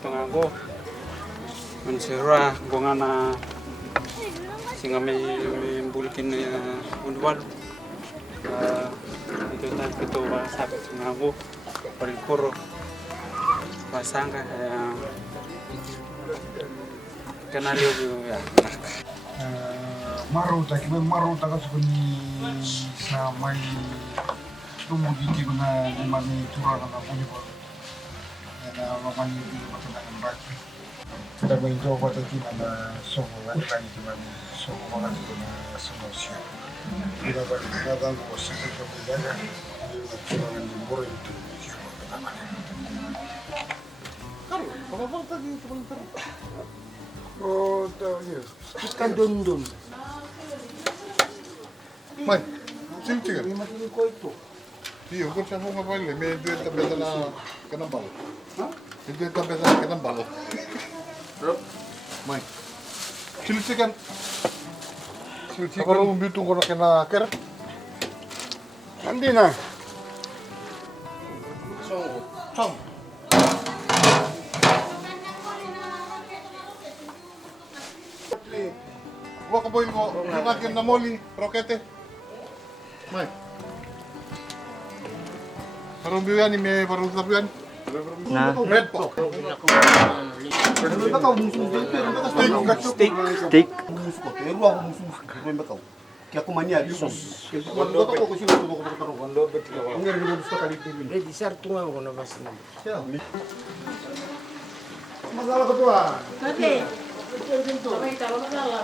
tengago mensera gongana singa may bulkin unwal itu tadi kita sahabat mengaku perikor pasangka kenal dia ya maru tak sebenarnya sama tunggu di mana mani turun anak punya pun ada mani di mana dengan baik kita mencoba tadi mana sokongan lagi di mana sokongan di mana solusi kita berada di posisi berbeda dengan di Boro itu kalau apa tadi sebentar oh tahu ya kita dundun Mai, cing-cing. Ini kau itu. Iya, bukan saya mau ngapain le, me duit tapi na kenambal. Hah? Duit tapi na kenambal. Bro, Mai. Cing-cing kan. Cing-cing kalau umbitu kau nak kena ker. Andi na. Song. Gua kaboy mo, nakin na moli, rokete. Mai. Parang biyan ni may parang tabian. Nah. Red po. Steak. Kaya kumanya di sos. Quando ko ko sino ko ko quando ang ngeri mo gusto kali TV. Di sarto nga ko na bas na. Masalah ketua. Oke. Sampai kalau masalah.